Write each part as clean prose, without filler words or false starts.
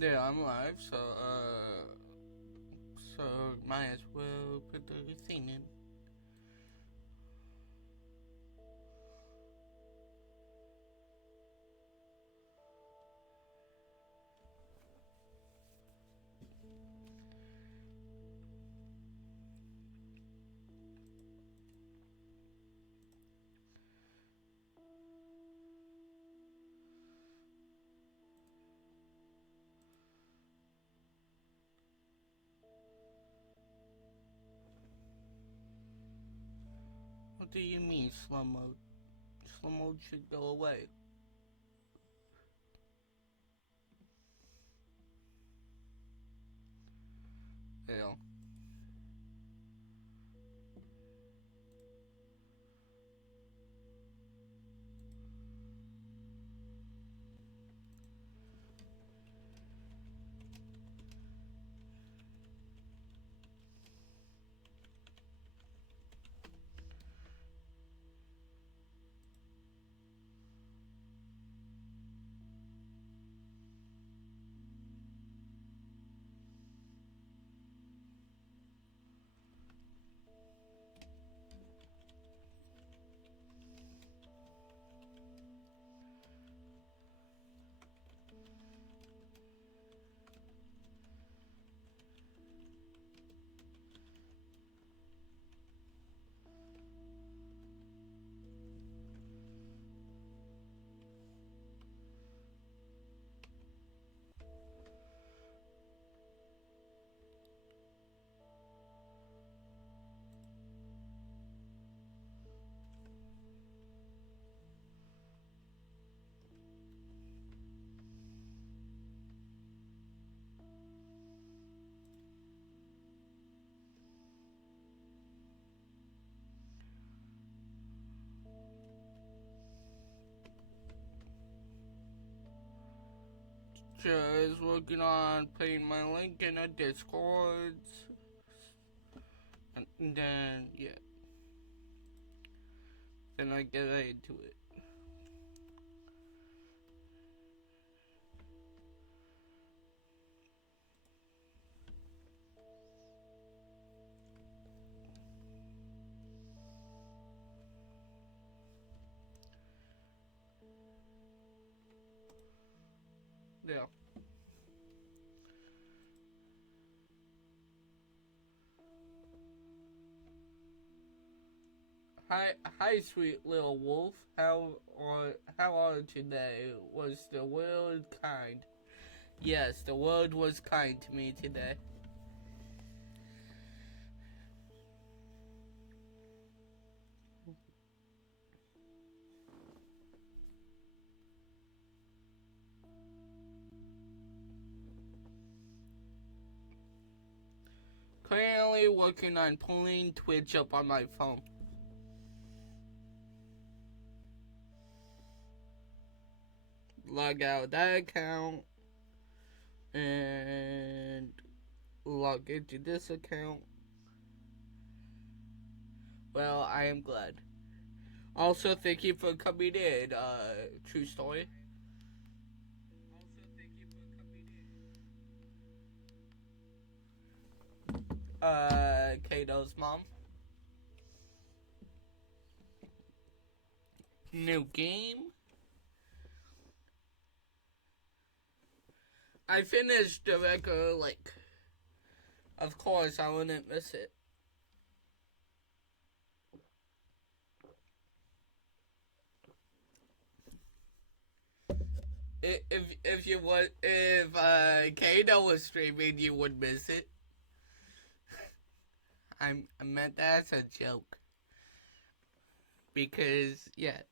Yeah, I'm live, so might as well put the thing in. What do you mean slow mode? Slow mode should go away. Yeah. Just working on putting my link in a Discord. And then, yeah. Then I get into it. Yeah. Hi, sweet little wolf. How are you today? Was the world kind? Yes, the world was kind to me today. Currently working on pulling Twitch up on my phone. Log out that account and log into this account. Well, I am glad. Also, thank you for coming in. True story. Kato's mom. New game. I finished the regular link. Of course, I wouldn't miss it. If you would if Kato was streaming, you would miss it. I meant that as a joke because yeah.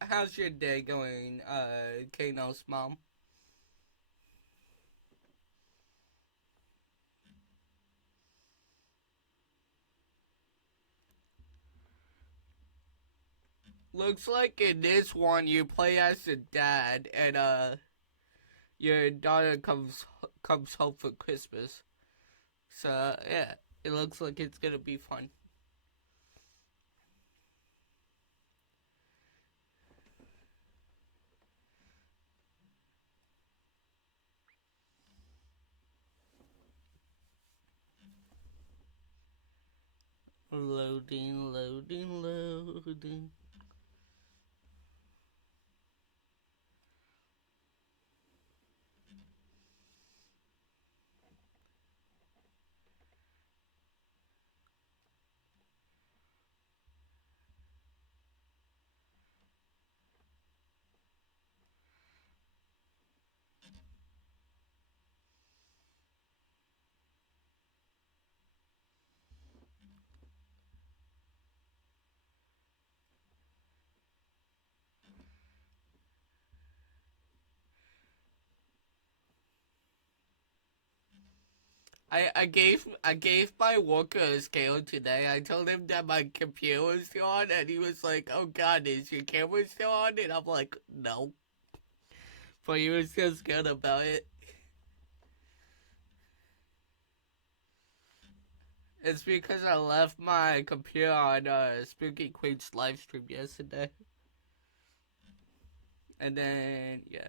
How's your day going, Kano's mom? Looks like in this one you play as the dad, and your daughter comes home for Christmas. So yeah, it looks like it's gonna be fun. Loading, loading, loading. I gave my worker a scale today. I told him that my computer was still on, and he was like, "Oh God, is your camera still on?" And I'm like, "No," but he was just good about it. It's because I left my computer on Spooky Queen's live stream yesterday, and then yeah.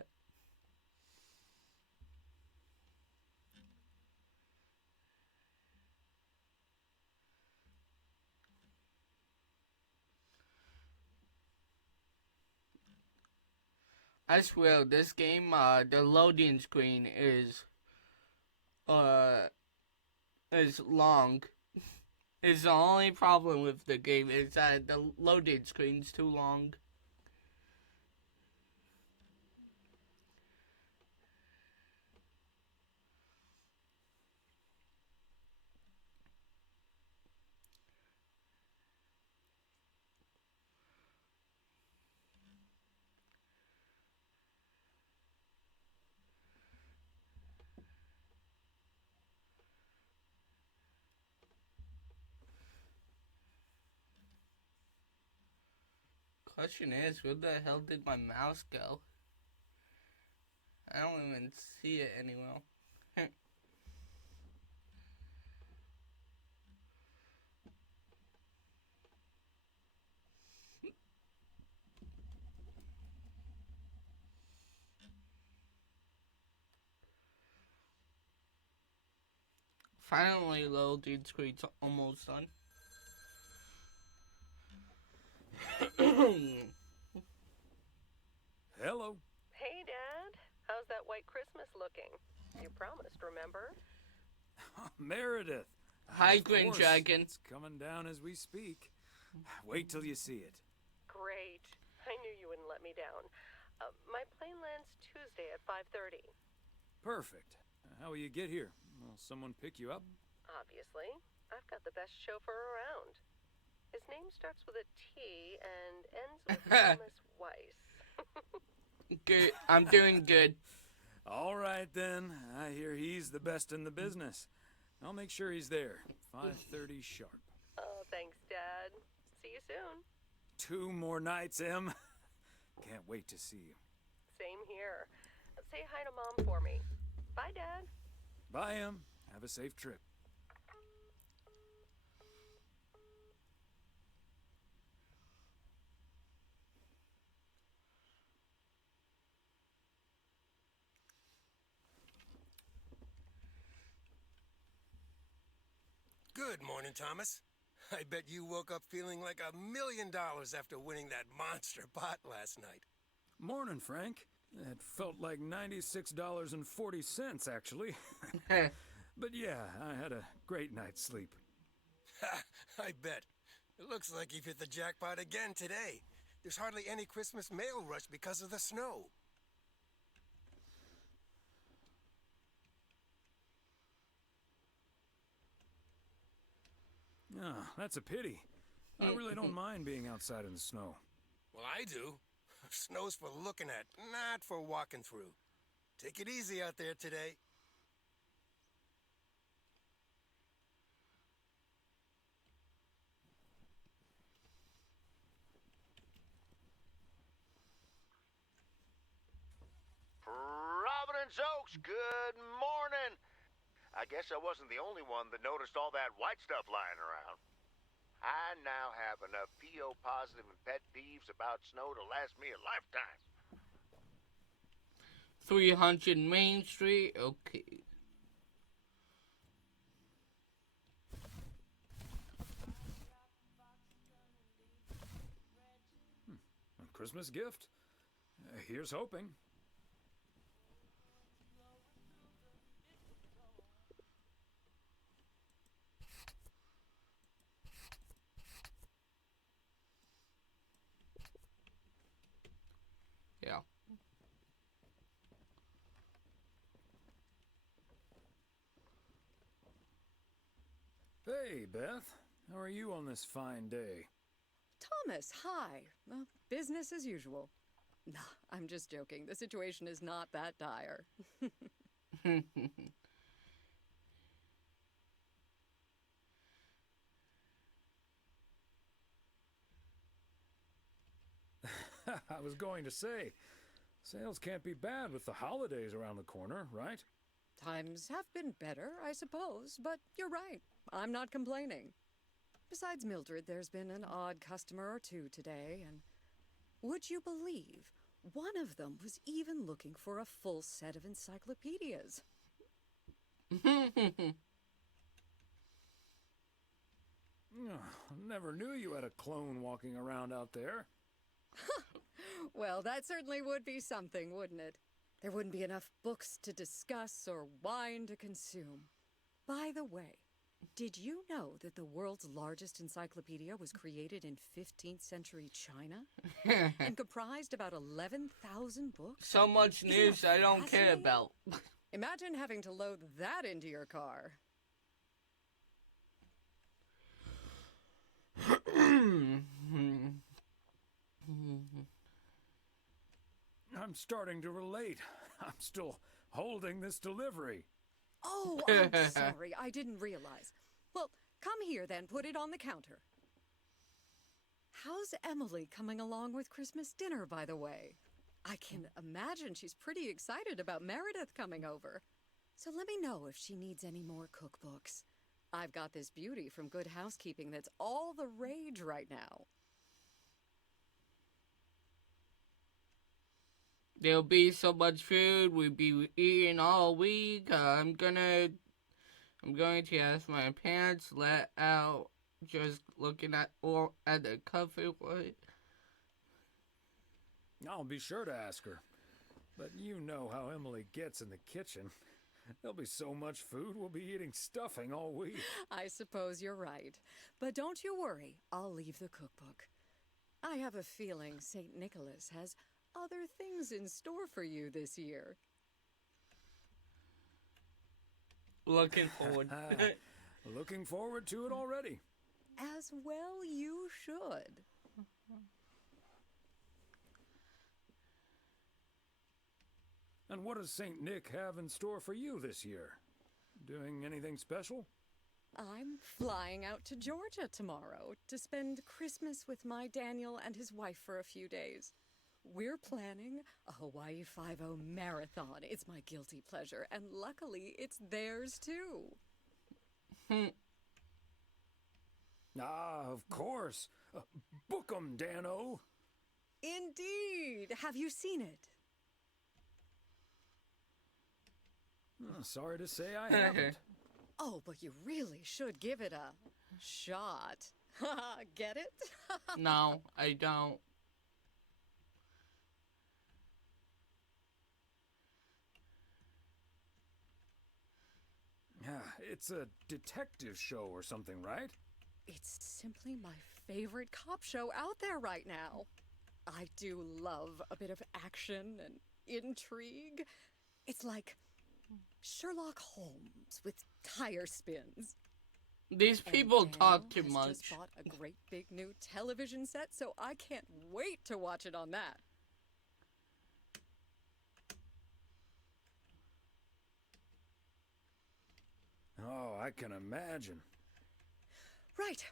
I swear, this game, the loading screen uh is long. It's the only problem with the game is that the loading screen's too long. Question is, where the hell did my mouse go? I don't even see it anymore. Finally, loading screen's almost done. Hello. Hey, Dad. How's that white Christmas looking? You promised, remember? Meredith. Hi, Of Green course, Dragon. It's coming down as we speak. Wait till you see it. Great. I knew you wouldn't let me down. My plane lands Tuesday at 5:30. Perfect. How will you get here? Will someone pick you up? Obviously. I've got the best chauffeur around. His name starts with a T and ends with Thomas Weiss. Good. I'm doing good. All right then. I hear he's the best in the business. I'll make sure he's there. 5:30 sharp. Oh, thanks, Dad. See you soon. 2 more nights, Em. Can't wait to see you. Same here. Say hi to Mom for me. Bye, Dad. Bye, Em. Have a safe trip. Good morning, Thomas. I bet you woke up feeling like $1 million after winning that monster pot last night. Morning, Frank. It felt like $96.40, actually. But yeah, I had a great night's sleep. Ha, I bet. It looks like you've hit the jackpot again today. There's hardly any Christmas mail rush because of the snow. Oh, that's a pity. I really don't mind being outside in the snow. Well, I do. Snow's for looking at, not for walking through. Take it easy out there today. Sands Oaks, good morning. I guess I wasn't the only one that noticed all that white stuff lying around. I now have enough PO positive and pet peeves about snow to last me a lifetime. 300 Main Street. Okay. A Christmas gift? Here's hoping. Yeah. Hey, Beth. How are you on this fine day? Thomas, hi. Business as usual. Nah, I'm just joking. The situation is not that dire. I was going to say, sales can't be bad with the holidays around the corner, right? Times have been better, I suppose, but you're right. I'm not complaining. Besides Mildred, there's been an odd customer or two today, and would you believe one of them was even looking for a full set of encyclopedias? Never knew you had a clone walking around out there. Well, that certainly would be something, wouldn't it? There wouldn't be enough books to discuss or wine to consume. By the way, did you know that the world's largest encyclopedia was created in 15th century China and comprised about 11,000 books? So much news I don't care about. Imagine having to load that into your car. I'm starting to relate. I'm still holding this delivery. Oh, I'm sorry. I didn't realize. Well, come here then. Put it on the counter. How's Emily coming along with Christmas dinner, by the way? I can imagine she's pretty excited about Meredith coming over. So let me know if she needs any more cookbooks. I've got this beauty from Good Housekeeping that's all the rage right now. There'll be so much food we'll be eating all week. I'm going to ask my parents let out just looking at the cover wood. I'll be sure to ask her. But you know how Emily gets in the kitchen. There'll be so much food, we'll be eating stuffing all week. I suppose you're right. But don't you worry, I'll leave the cookbook. I have a feeling St. Nicholas has other things in store for you this year. Looking forward. Looking forward to it already. As well you should. And what does St. Nick have in store for you this year? Doing anything special? I'm flying out to Georgia tomorrow to spend Christmas with my Daniel and his wife for a few days. We're planning a Hawaii Five-0 marathon. It's my guilty pleasure, and luckily it's theirs too. Of course. Book 'em, Dano. Indeed. Have you seen it? Sorry to say I haven't. Oh, but you really should give it a shot. Get it? No, I don't. It's a detective show or something, right? It's simply my favorite cop show out there right now. I do love a bit of action and intrigue. It's like Sherlock Holmes with tire spins. These And people Daniel talk too has much. just bought a great big new television set, so I can't wait to watch it on that. Oh, I can imagine. Right.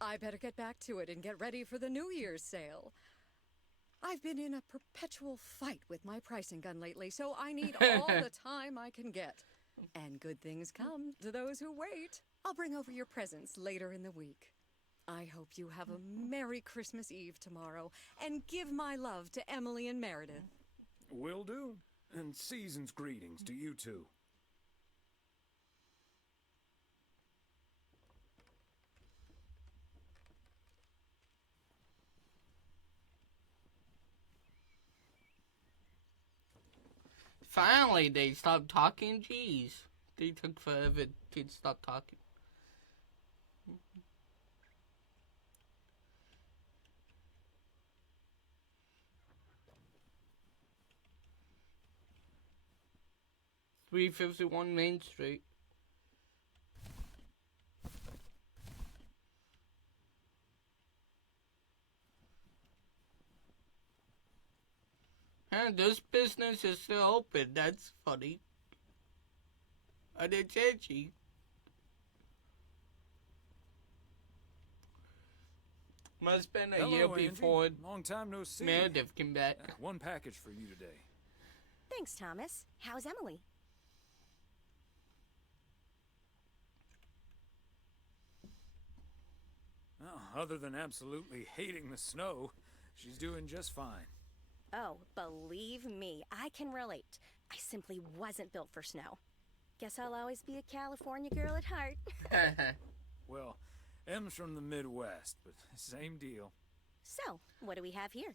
I better get back to it and get ready for the New Year's sale. I've been in a perpetual fight with my pricing gun lately, so I need all the time I can get. And good things come to those who wait. I'll bring over your presents later in the week. I hope you have a Merry Christmas Eve tomorrow, and give my love to Emily and Meredith. Will do. And season's greetings to you two. Finally, they stopped talking. Jeez. They took forever to stop talking. $351 Main Street. And this business is still open. That's funny. And it's edgy. Must have been a year Angie. before Long time no see. Meredith came back. One package for you today. Thanks, Thomas. How's Emily? Well, other than absolutely hating the snow, she's doing just fine. Oh, believe me, I can relate. I simply wasn't built for snow. Guess I'll always be a California girl at heart. Well, Em's from the Midwest, but same deal. So, what do we have here?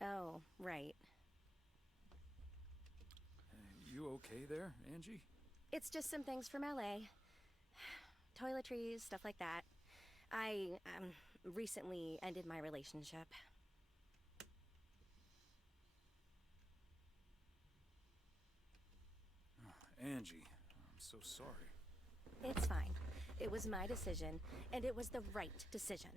Oh, right. You okay there, Angie? It's just some things from LA. Toiletries, stuff like that. I, recently ended my relationship. Angie, I'm so sorry. It's fine. It was my decision, and it was the right decision.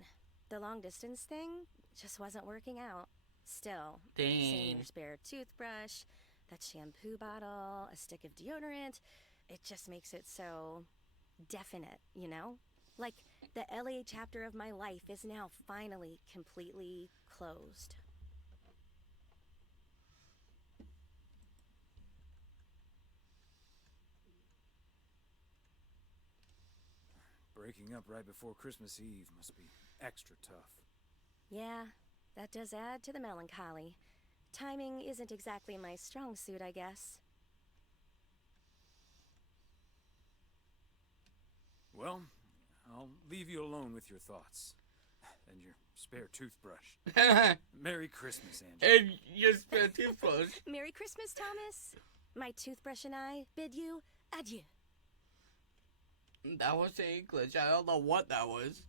The long distance thing just wasn't working out. Still, seeing Dang. your spare toothbrush, that shampoo bottle, a stick of deodorant, it just makes it so definite, you know? Like the LA chapter of my life is now finally completely closed. Breaking up right before Christmas Eve must be extra tough. Yeah, that does add to the melancholy. Timing isn't exactly my strong suit, I guess. Well, I'll leave you alone with your thoughts. And your spare toothbrush. Merry Christmas, Angie. And your spare toothbrush. Merry Christmas, Thomas! My toothbrush and I bid you adieu. That was in English. I don't know what that was.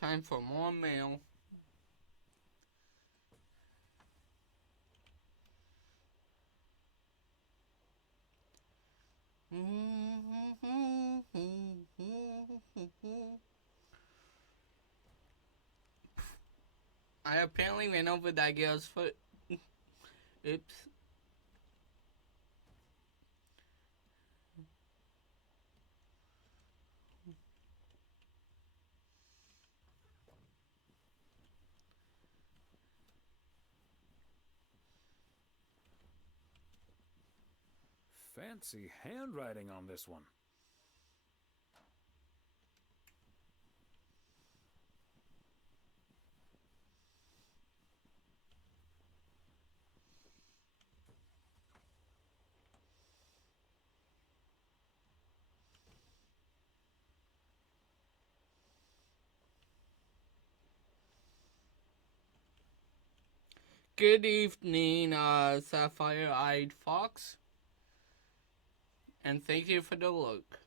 Time for more mail. I apparently ran over that girl's foot. Oops. Fancy handwriting on this one. Good evening, Sapphire-Eyed Fox. And thank you for the look.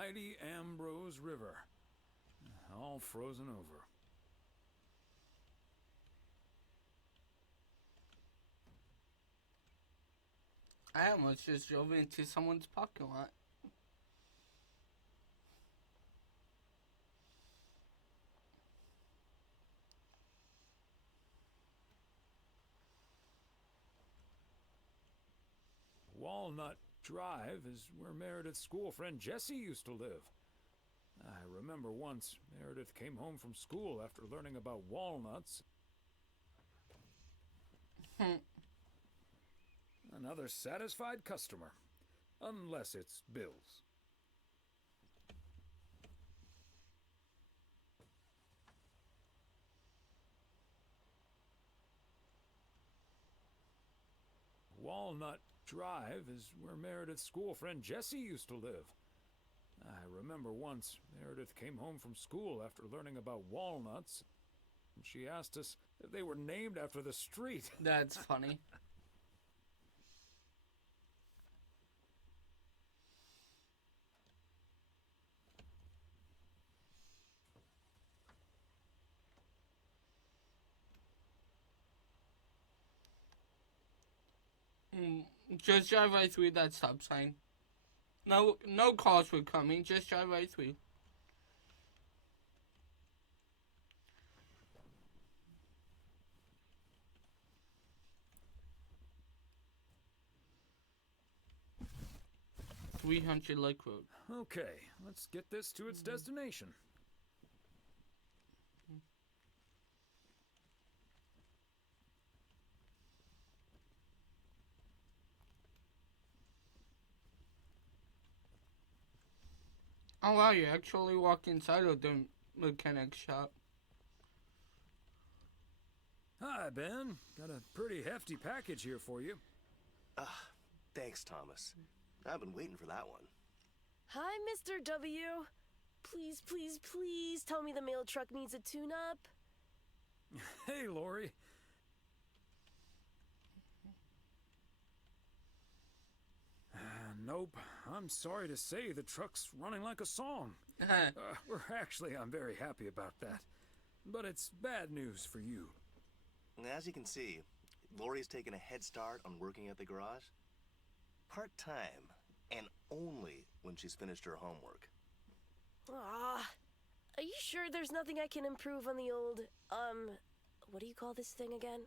mighty Ambrose River, all frozen over. I almost just drove into someone's parking lot. Walnut Drive is where Meredith's school friend Jessie used to live. I remember once Meredith came home from school after learning about walnuts. Another satisfied customer. Unless it's Bill's. Walnut Drive is where Meredith's school friend Jessie used to live. I remember once Meredith came home from school after learning about walnuts. And she asked us if they were named after the street. That's funny. Just drive right through that stop sign. No cars were coming. Just drive right through. $300 Lake Road. Okay, let's get this to its destination. Oh wow, you actually walked inside of the mechanic shop. Hi, Ben. Got a pretty hefty package here for you. Thanks, Thomas. I've been waiting for that one. Hi, Mr. W. Please, please, please tell me the mail truck needs a tune-up. Hey, Lori. Nope. I'm sorry to say the truck's running like a song. I'm very happy about that. But it's bad news for you. As you can see, Lori's taken a head start on working at the garage. Part-time, and only when she's finished her homework. Are you sure there's nothing I can improve on the old, what do you call this thing again?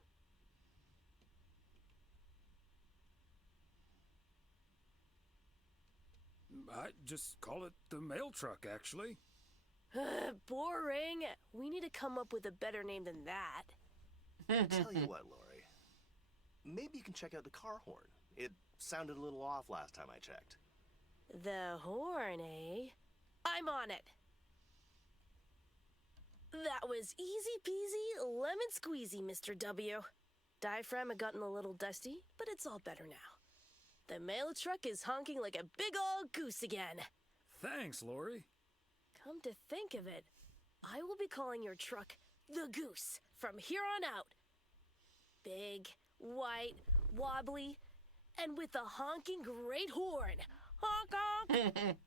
I just call it the mail truck, actually. Boring. We need to come up with a better name than that. Tell you what, Lori. Maybe you can check out the car horn. It sounded a little off last time I checked. The horn, eh? I'm on it. That was easy peasy, lemon squeezy, Mr. W. Diaphragm had gotten a little dusty, but it's all better now. The mail truck is honking like a big old goose again. Thanks, Lori. Come to think of it, I will be calling your truck the Goose from here on out. Big, white, wobbly, and with a honking great horn. Honk honk!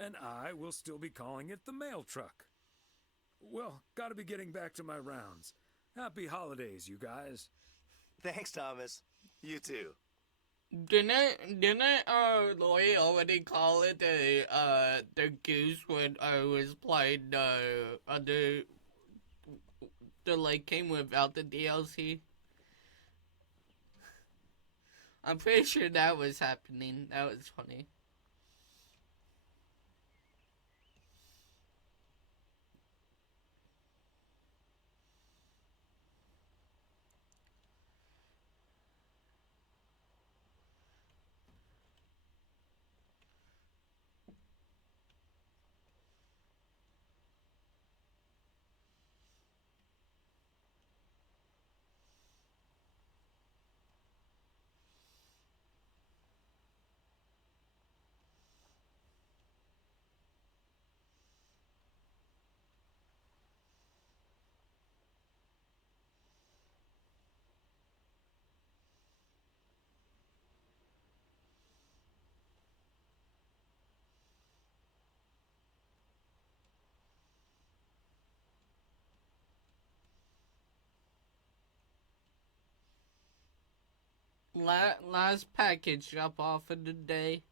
And I will still be calling it the mail truck. Well, gotta be getting back to my rounds. Happy holidays, you guys. Thanks, Thomas. You too. Didn't Lori already call it the goose when I was playing the Lake game without the DLC? I'm pretty sure that was happening. That was funny. last package drop off of the day.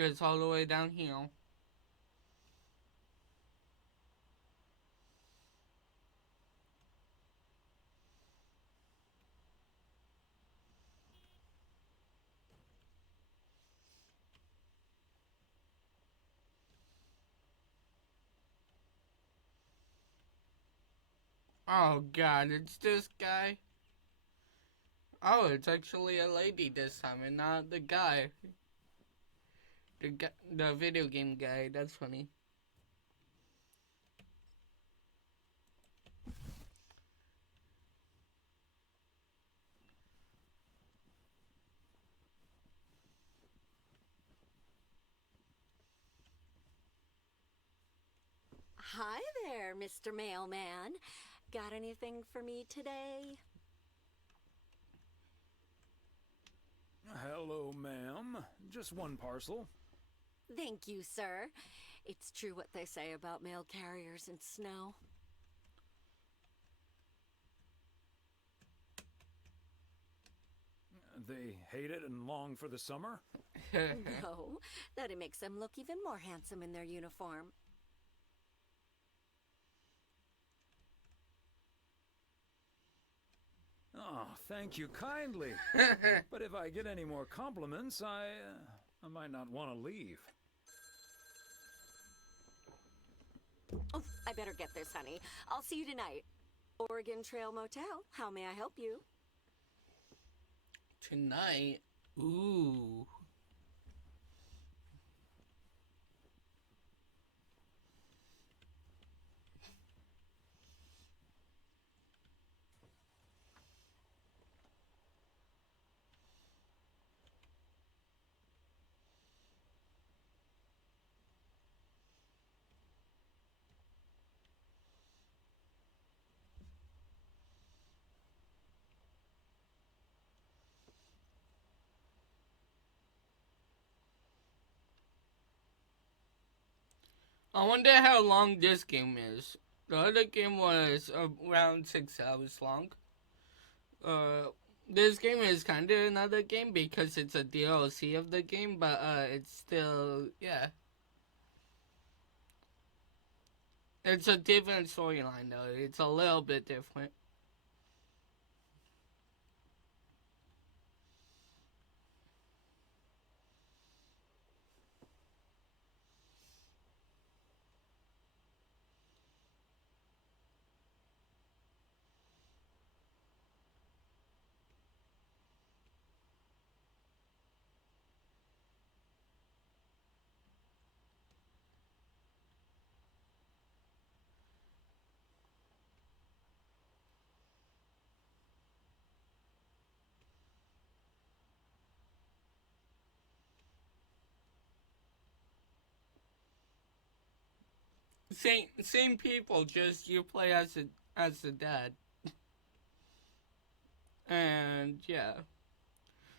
It's all the way down here. Oh god, it's this guy. Oh, it's actually a lady this time and not the guy. The video game guy. That's funny. Hi there, Mr. Mailman. Got anything for me today? Hello, ma'am. Just one parcel. Thank you, sir. It's true what they say about mail carriers in snow. They hate it and long for the summer? No, that it makes them look even more handsome in their uniform. Oh, thank you kindly. But if I get any more compliments, I might not want to leave. Oh, I better get this, honey. I'll see you tonight. Oregon Trail Motel. How may I help you? Tonight? Ooh. I wonder how long this game is. The other game was around 6 hours long. This game is kind of another game because it's a DLC of the game, but it's still, yeah. It's a different storyline though. It's a little bit different. Same people, just you play as the dad. And yeah.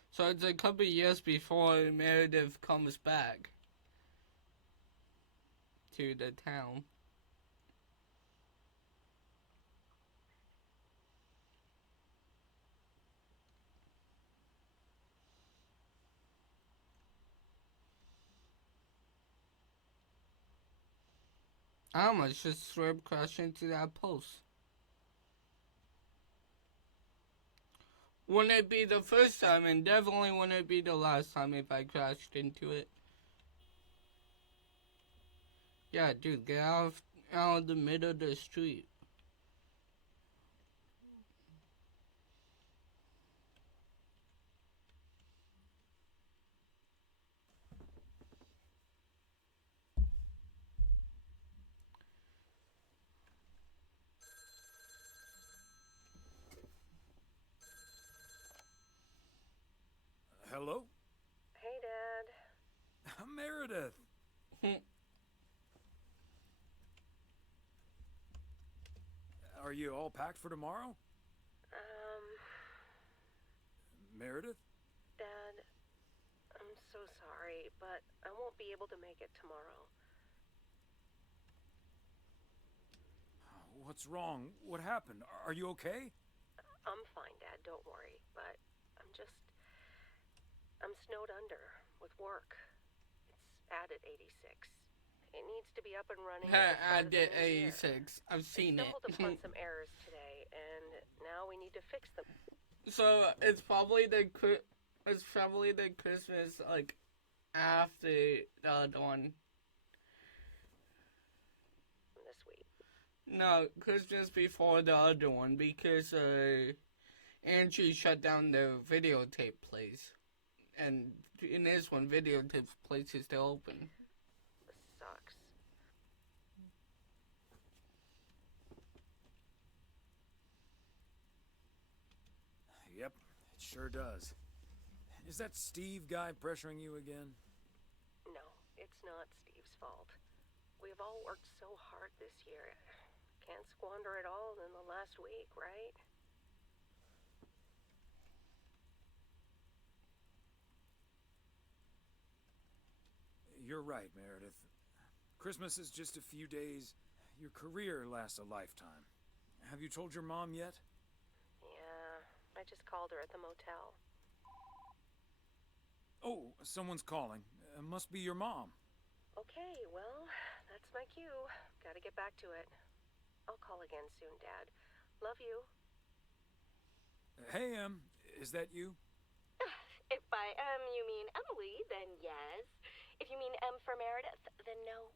So it's a couple years before Meredith comes back to the town. I almost just swerved crash into that post. Wouldn't it be the first time, and definitely wouldn't it be the last time if I crashed into it. Yeah, dude, get out of the middle of the street. Hello? Hey, Dad. Meredith. Um, Are you all packed for tomorrow? Meredith? Dad, I'm so sorry, but I won't be able to make it tomorrow. What's wrong? What happened? Are you okay? I'm fine, Dad, don't worry, but I'm snowed under with work. It's added 86. It needs to be up and running. I at the did start of the new year. 86. I've seen I it. stumbled upon some errors today, and now we need to fix them. So it's probably the Christmas like after the other one. This week. No, Christmas before the other one because Angie shut down the videotape place, and in this one, videotape place is still open. This sucks. Yep, it sure does. Is that Steve guy pressuring you again? No, it's not Steve's fault. We've all worked so hard this year. Can't squander it all in the last week, right? You're right, Meredith. Christmas is just a few days. Your career lasts a lifetime. Have you told your mom yet? Yeah, I just called her at the motel. Oh, someone's calling. Must be your mom. Okay, well, that's my cue. Gotta get back to it. I'll call again soon, Dad. Love you. Hey, is that you? If by you mean Emily, then yes. If you mean M for Meredith, then no.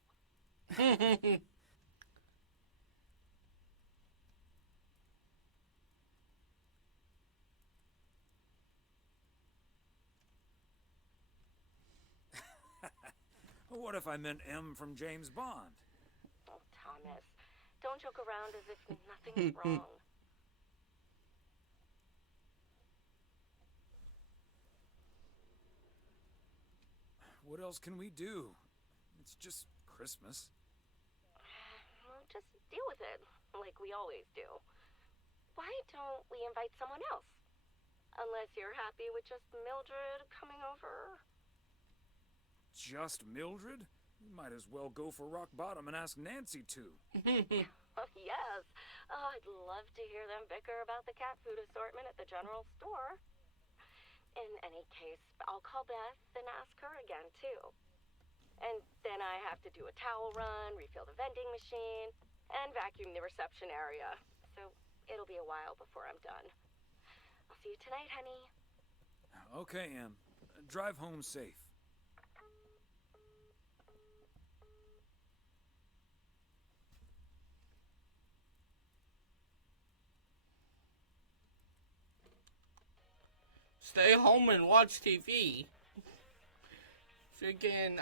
What if I meant M from James Bond? Oh, Thomas, don't joke around as if nothing's wrong. What else can we do? It's just Christmas. Well, just deal with it, like we always do. Why don't we invite someone else? Unless you're happy with just Mildred coming over. Just Mildred? You might as well go for rock bottom and ask Nancy to. Oh, yes. Oh, I'd love to hear them bicker about the cat food assortment at the general store. In any case, I'll call Beth and ask her again, too. And then I have to do a towel run, refill the vending machine, and vacuum the reception area. So it'll be a while before I'm done. I'll see you tonight, honey. Okay, Em. Drive home safe. Stay home and watch TV. Freaking,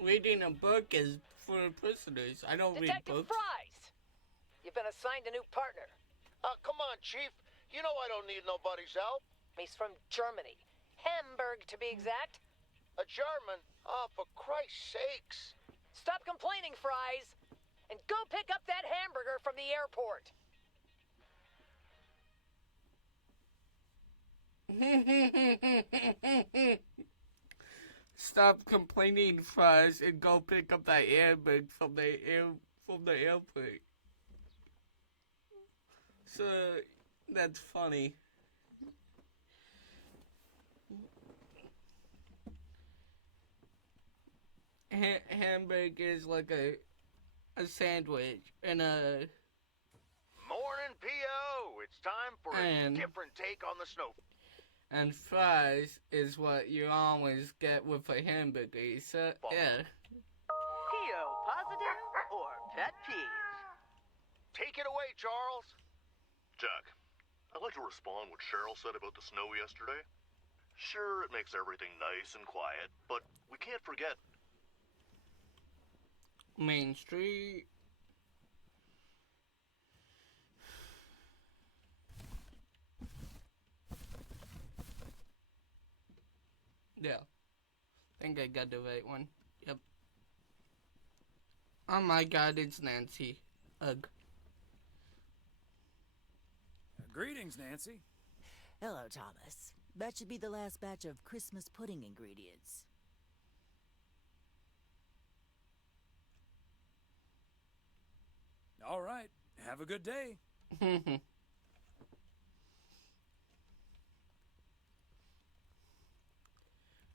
reading a book is for prisoners. I don't read Detective books. Fries! You've been assigned a new partner. Come on, Chief. You know I don't need nobody's help. He's from Germany. Hamburg, to be exact. A German? Oh, for Christ's sakes. Stop complaining, Fries, and go pick up that hamburger from the airport. Stop complaining, Fries, and go pick up that airbag from the airport. So that's funny. Hamburg is like a sandwich and a. Morning, P.O. It's time for a different take on the snow. And fries is what you always get with a hamburger. So yeah. P.O. positive or pet peeves? Take it away, Charles. Jack, I'd like to respond what Cheryl said about the snow yesterday. Sure, it makes everything nice and quiet, but we can't forget Main Street. Yeah. I think I got the right one. Yep. Oh my god, it's Nancy. Ugh. Greetings, Nancy. Hello, Thomas. That should be the last batch of Christmas pudding ingredients. All right. Have a good day.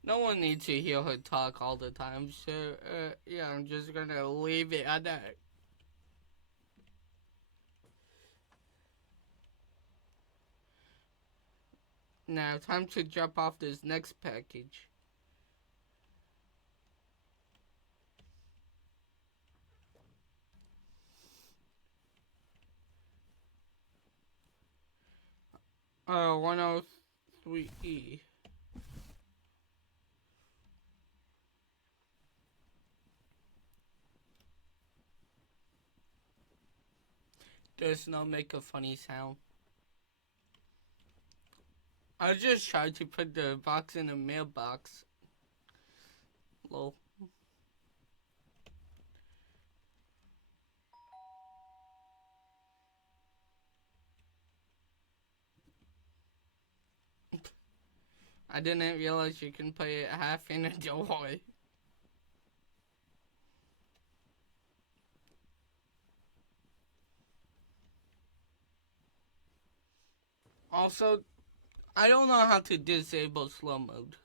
No one needs to hear her talk all the time, so, yeah, I'm just gonna leave it at that. Now, time to drop off this next package. Oh, 103E. Does not make a funny sound. I just tried to put the box in the mailbox. Lol. I didn't realize you can put it half in a doorway. Also, I don't know how to disable slow mode.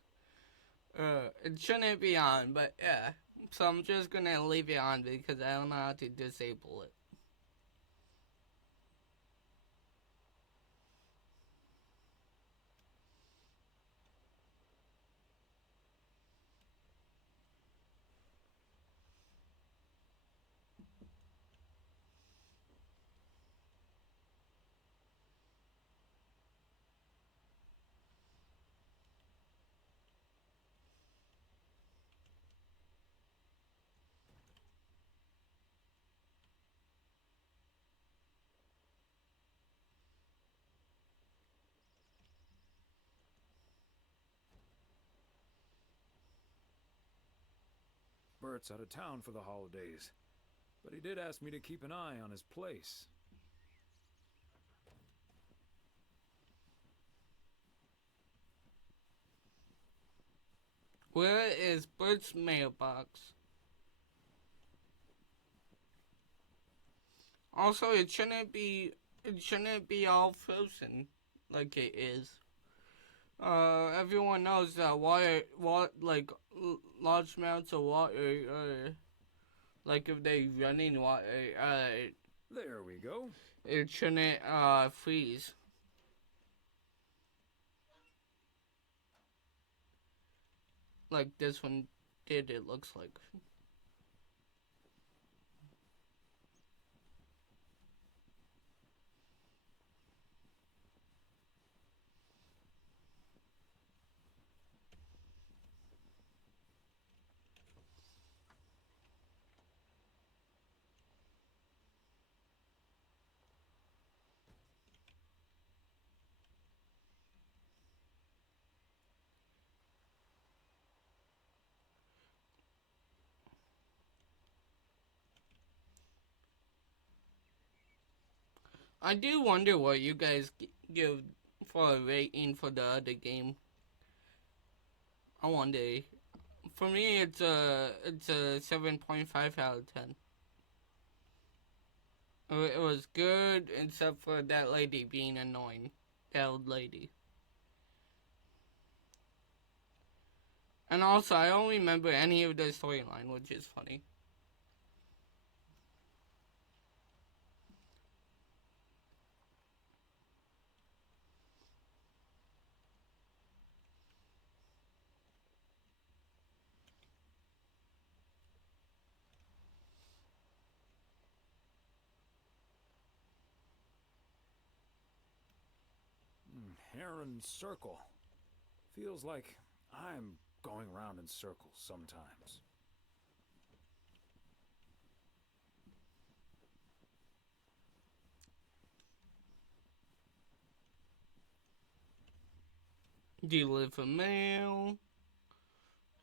It shouldn't be on, but yeah. So I'm just gonna leave it on because I don't know how to disable it. Bert's out of town for the holidays, but he did ask me to keep an eye on his place. Where is Bert's mailbox? Also, it shouldn't be all frozen like it is. Everyone knows that large amounts of water, like if they running water, there we go. It shouldn't, freeze. Like this one did, it looks like. I do wonder what you guys give for a rating for the other game. I wonder. For me, it's a 7.5 out of 10. It was good, except for that lady being annoying. That old lady. And also, I don't remember any of the storyline, which is funny. Heron Circle. Feels like I'm going round in circles sometimes. Deliver mail.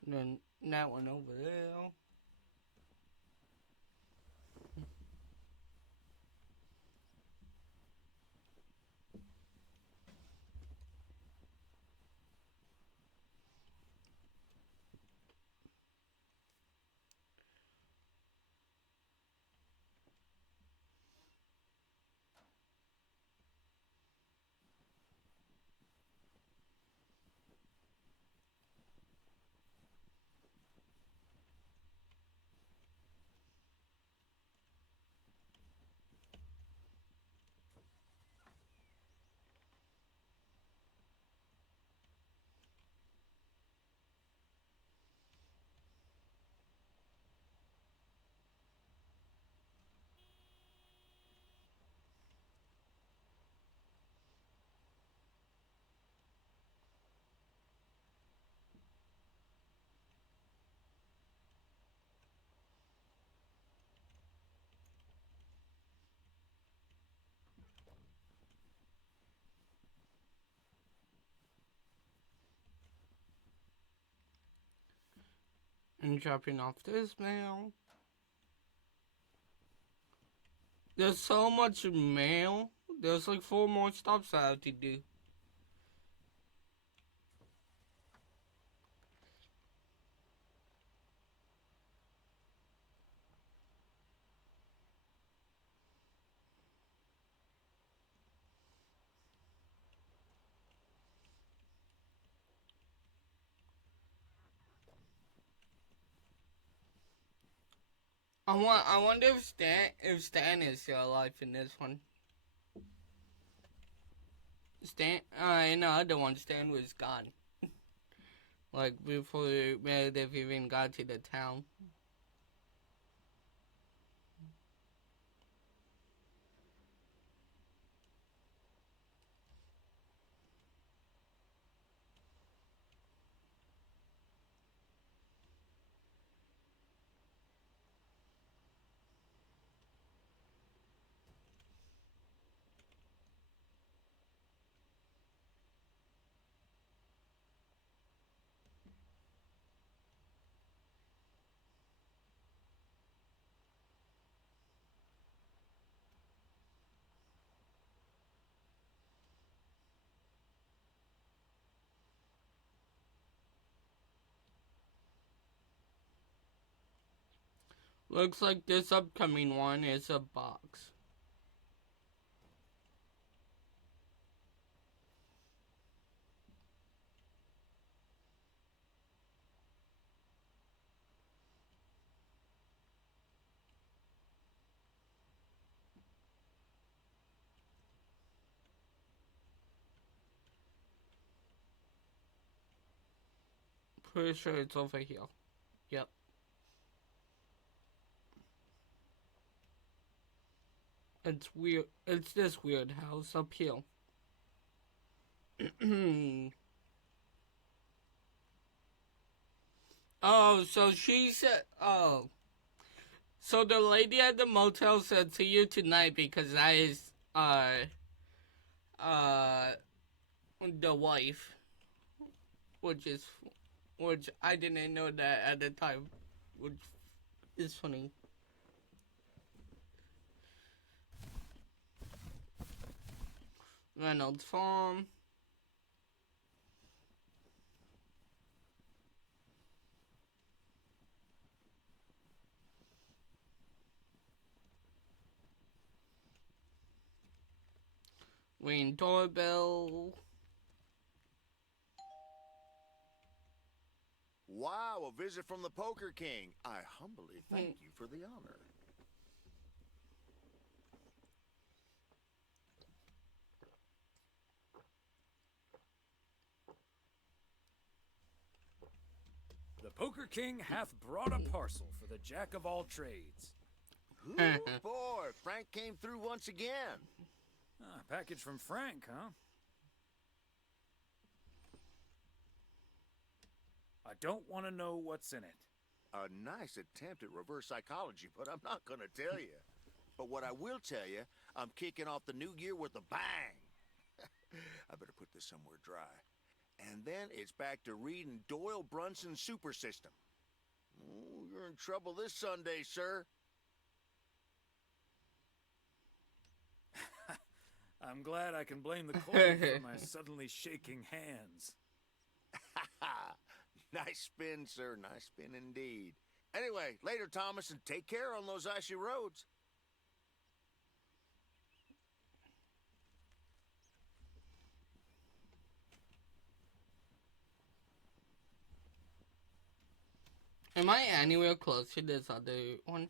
And then that one over there. And dropping off this mail. There's so much mail. There's like 4 more stops I have to do. I wonder if Stan is still alive in this one. Stan, in the other one, Stan was gone. Like before Meredith even got to the town. Looks like this upcoming one is a box. Pretty sure it's over here. Yep. It's weird. It's this weird house up here. Oh, so she said, oh. So the lady at the motel said, "See you tonight," because that is, the wife. Which I didn't know that at the time. Which is funny. Reynolds Farm. Ring doorbell. Wow, a visit from the Poker King. I humbly thank you for the honor. The Poker King hath brought a parcel for the Jack of all trades. Ooh, boy, Frank came through once again. Ah, package from Frank, huh? I don't want to know what's in it. A nice attempt at reverse psychology, but I'm not gonna tell you. But what I will tell you, I'm kicking off the new year with a bang. I better put this somewhere dry. And then it's back to reading Doyle Brunson's Super System. Oh, you're in trouble this Sunday, sir. I'm glad I can blame the cold for my suddenly shaking hands. Nice spin, sir. Nice spin indeed. Anyway, later, Thomas, and take care on those icy roads. Am I anywhere close to this other one?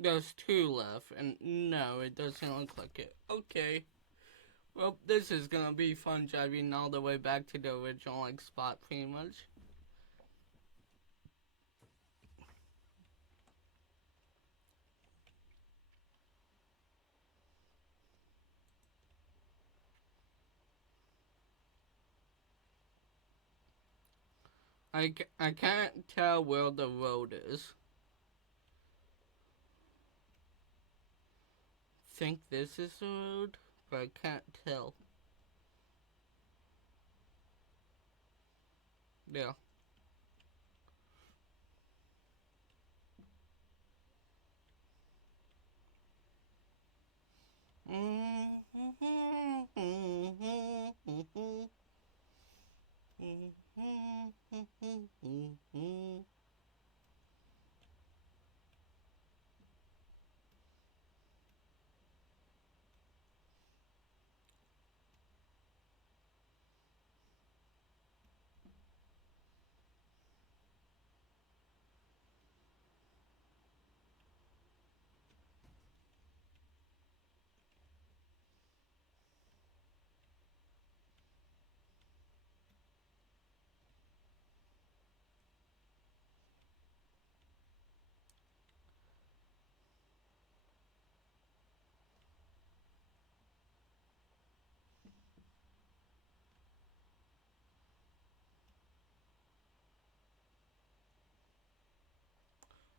There's 2 left, and no, it doesn't look like it. Okay. Well, this is gonna be fun driving all the way back to the original, like, spot, pretty much. I can't tell where the road is. Think this is the road, but I can't tell. Yeah.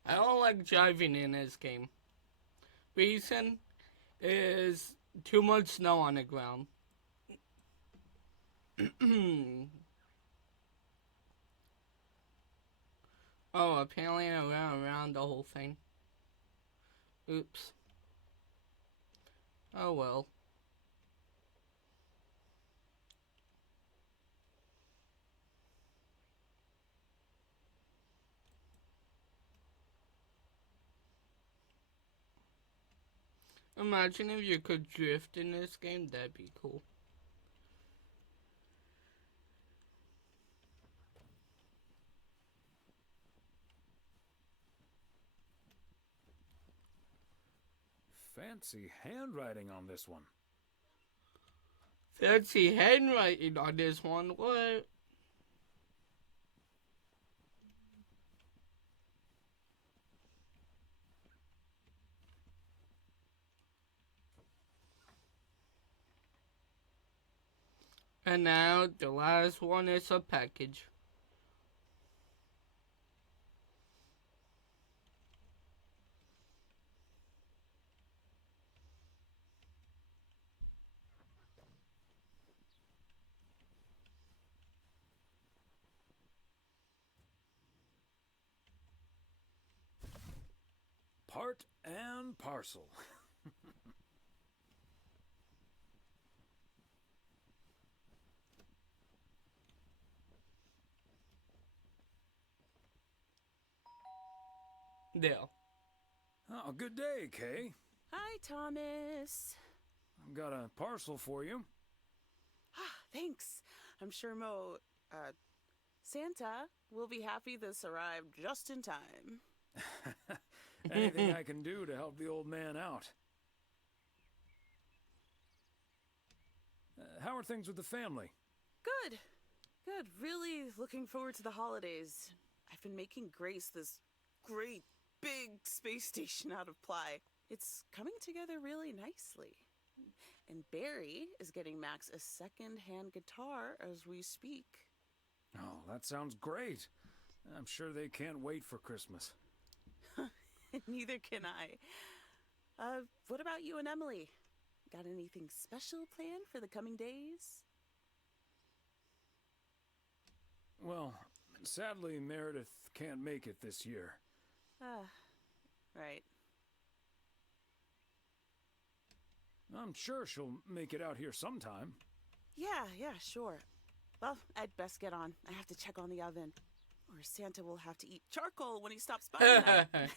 I don't like driving in this game. Reason is too much snow on the ground. Oh, apparently I ran around the whole thing. Oops. Oh well. Imagine if you could drift in this game, that'd be cool. Fancy handwriting on this one. Fancy handwriting on this one, what? And now the last one is a package. Part and parcel. There. Oh, good day, Kay. Hi, Thomas. I've got a parcel for you. Thanks. I'm sure Santa will be happy this arrived just in time. Anything I can do to help the old man out. How are things with the family? Good. Good. Really looking forward to the holidays. I've been making Grace this great big space station out of ply. It's coming together really nicely. And Barry is getting Max a second-hand guitar as we speak. Oh, that sounds great. I'm sure they can't wait for Christmas. Neither can I. What about you and Emily? Got anything special planned for the coming days? Well, sadly, Meredith can't make it this year. Right. I'm sure she'll make it out here sometime. Yeah, sure. Well, I'd best get on. I have to check on the oven. Or Santa will have to eat charcoal when he stops by tonight.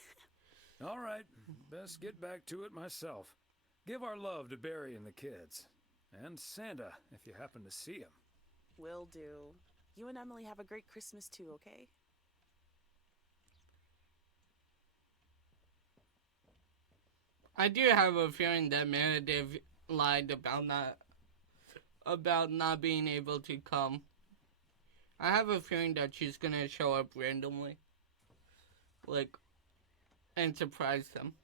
All right, best get back to it myself. Give our love to Barry and the kids. And Santa, if you happen to see him. Will do. You and Emily have a great Christmas too, okay? I do have a feeling that Meredith lied about not being able to come. I have a feeling that she's gonna show up randomly, like, and surprise them.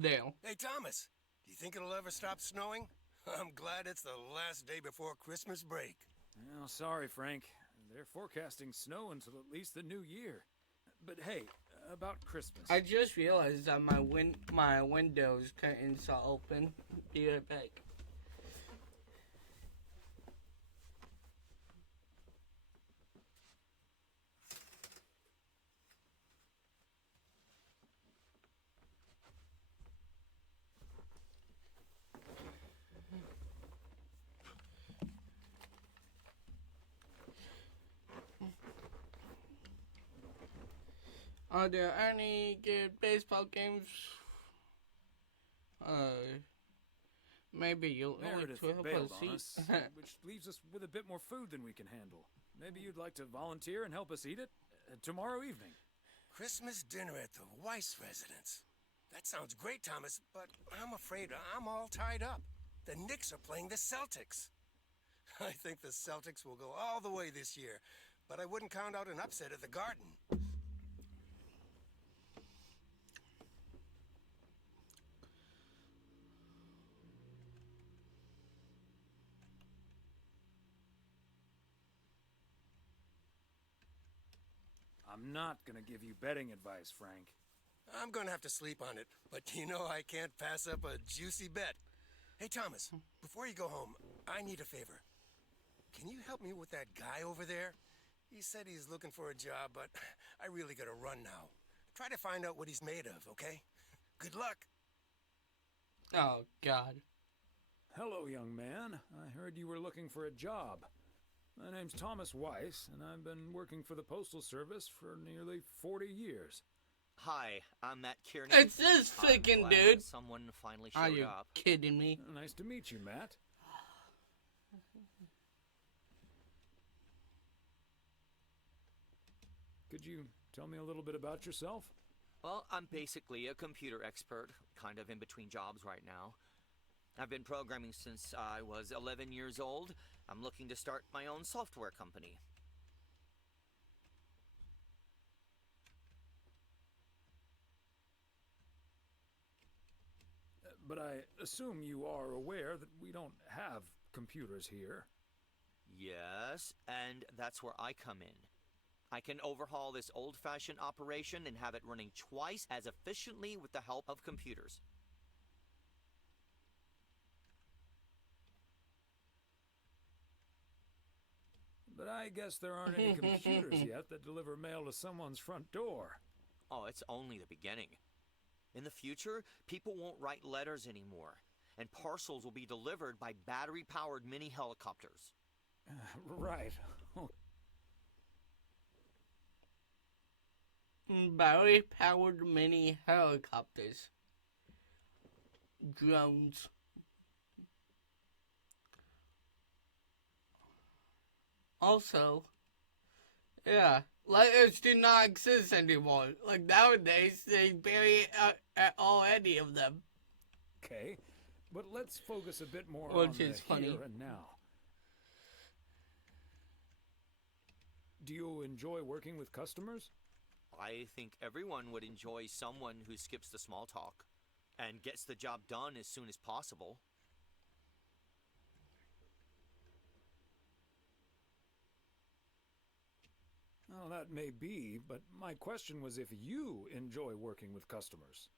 Dale. Hey, Thomas, do you think it'll ever stop snowing? I'm glad it's the last day before Christmas break. Oh, sorry, Frank. They're forecasting snow until at least the new year. But hey, about Christmas. I just realized that my Windows curtains are open. Be right back. Are there any good baseball games? Maybe you'll Meredith to help bailed us on eat. us, which leaves us with a bit more food than we can handle. Maybe you'd like to volunteer and help us eat it tomorrow evening. Christmas dinner at the Weiss residence. That sounds great, Thomas, but I'm afraid I'm all tied up. The Knicks are playing the Celtics. I think the Celtics will go all the way this year, but I wouldn't count out an upset at the Garden. I'm not gonna give you betting advice, Frank. I'm gonna have to sleep on it, but you know I can't pass up a juicy bet. Hey, Thomas, before you go home, I need a favor. Can you help me with that guy over there? He said he's looking for a job, but I really gotta run now. Try to find out what he's made of, okay? Good luck. Oh, God. Hello, young man. I heard you were looking for a job. My name's Thomas Weiss, and I've been working for the Postal Service for nearly 40 years. Hi, I'm Matt Kearney. It's this freaking dude. Someone finally Are showed you up. kidding me? Nice to meet you, Matt. Could you tell me a little bit about yourself? Well, I'm basically a computer expert, kind of in between jobs right now. I've been programming since I was 11 years old. I'm looking to start my own software company. But I assume you are aware that we don't have computers here. Yes, and that's where I come in. I can overhaul this old-fashioned operation and have it running twice as efficiently with the help of computers. But I guess there aren't any computers yet that deliver mail to someone's front door. Oh, it's only the beginning. In the future, people won't write letters anymore, and parcels will be delivered by battery-powered mini helicopters. Right. Battery-powered mini helicopters. Drones. Also, yeah, letters do not exist anymore. Like nowadays, they barely all any of them. Okay, but let's focus a bit more Which on the is funny. here and now. Do you enjoy working with customers? I think everyone would enjoy someone who skips the small talk and gets the job done as soon as possible. Well, that may be, but my question was if you enjoy working with customers.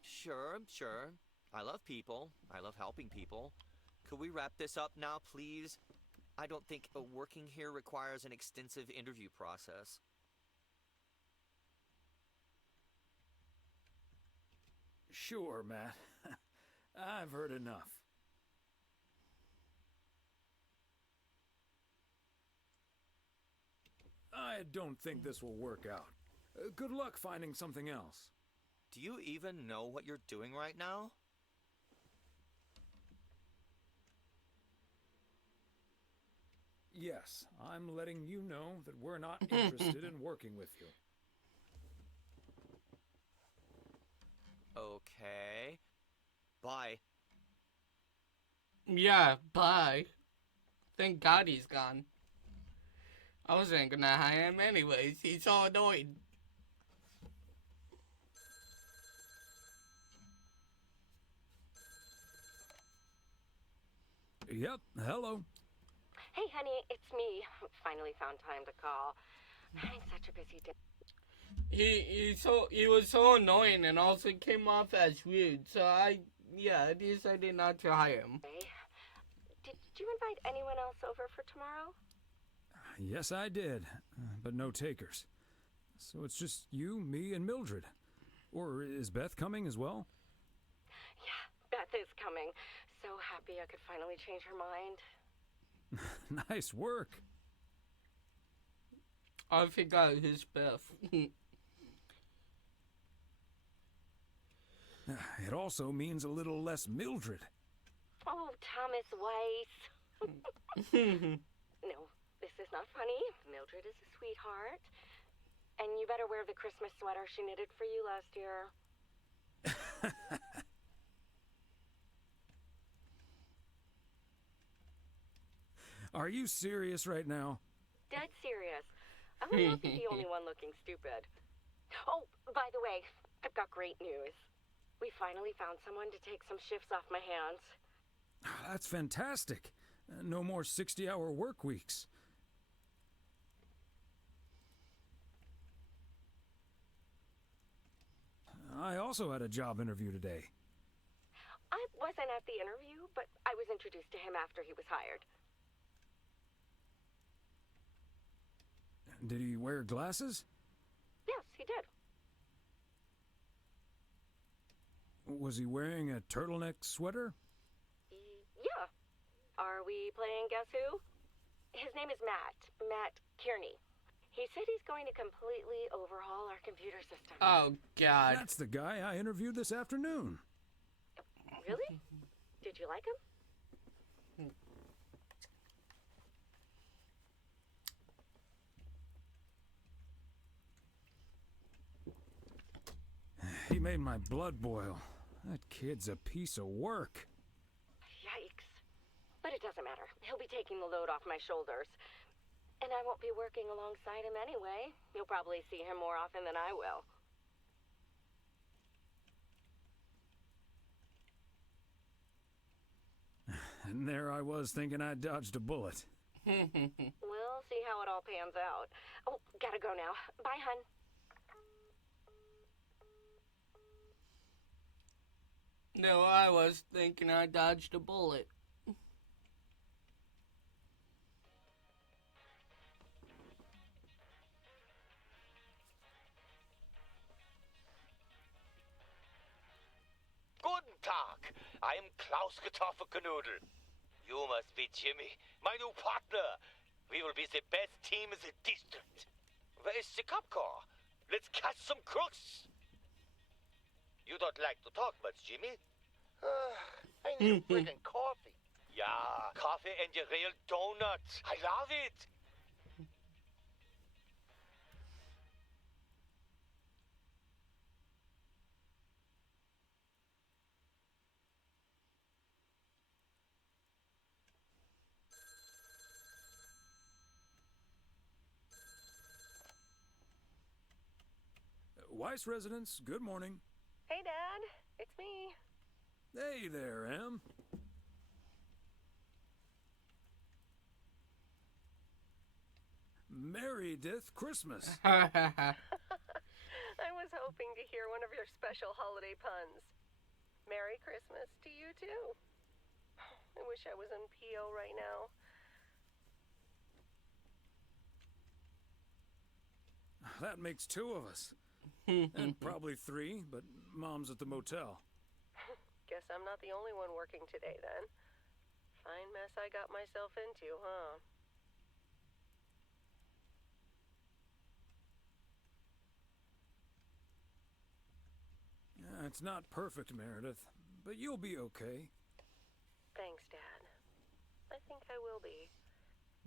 Sure. I love people. I love helping people. Could we wrap this up now, please? I don't think working here requires an extensive interview process. Sure, Matt. I've heard enough. I don't think this will work out. Good luck finding something else. Do you even know what you're doing right now? Yes, I'm letting you know that we're not interested in working with you. Okay. Bye. Yeah, bye. Thank God he's gone. I wasn't gonna hire him anyways. He's so annoying. Yep, hello. Hey, honey, it's me. Finally found time to call. I'm such a busy day. He was so annoying and also came off as rude. So I decided not to hire him. Did you invite anyone else over for tomorrow? Yes, I did, but no takers. So it's just you, me, and Mildred. Or is Beth coming as well? Yeah, Beth is coming. So happy I could finally change her mind. Nice work. I forgot his Beth. It also means a little less Mildred. Oh, Thomas Weiss. No, this is not funny. Mildred is a sweetheart. And you better wear the Christmas sweater she knitted for you last year. Are you serious right now? Dead serious. I would not be the only one looking stupid. Oh, by the way, I've got great news. We finally found someone to take some shifts off my hands. That's fantastic. No more 60-hour work weeks. I also had a job interview today. I wasn't at the interview, but I was introduced to him after he was hired. Did he wear glasses? Yes, he did. Was he wearing a turtleneck sweater? Yeah. Are we playing Guess Who? His name is Matt Kearney. He said he's going to completely overhaul our computer system. Oh, God. That's the guy I interviewed this afternoon. Really? Did you like him? He made my blood boil. That kid's a piece of work. Yikes. But it doesn't matter. He'll be taking the load off my shoulders. And I won't be working alongside him anyway. You'll probably see him more often than I will. And there I was thinking I dodged a bullet. We'll see how it all pans out. Oh, gotta go now. Bye, hun. No, I was thinking I dodged a bullet. Guten Tag. I am Klaus Kartoffelkanoodle. You must be Jimmy, my new partner. We will be the best team in the district. Where is the cop car? Let's catch some crooks. You don't like to talk much, Jimmy? I need a friggin' coffee. Yeah, coffee and your real donuts. I love it. Weiss residence, good morning. Hey, Dad. It's me. Hey there, Em. Meredith Christmas. I was hoping to hear one of your special holiday puns. Merry Christmas to you, too. I wish I was in PO right now. That makes two of us. And probably three, but Mom's at the motel. Guess I'm not the only one working today, then. Fine mess I got myself into, huh? It's not perfect, Meredith, but you'll be okay. Thanks, Dad. I think I will be.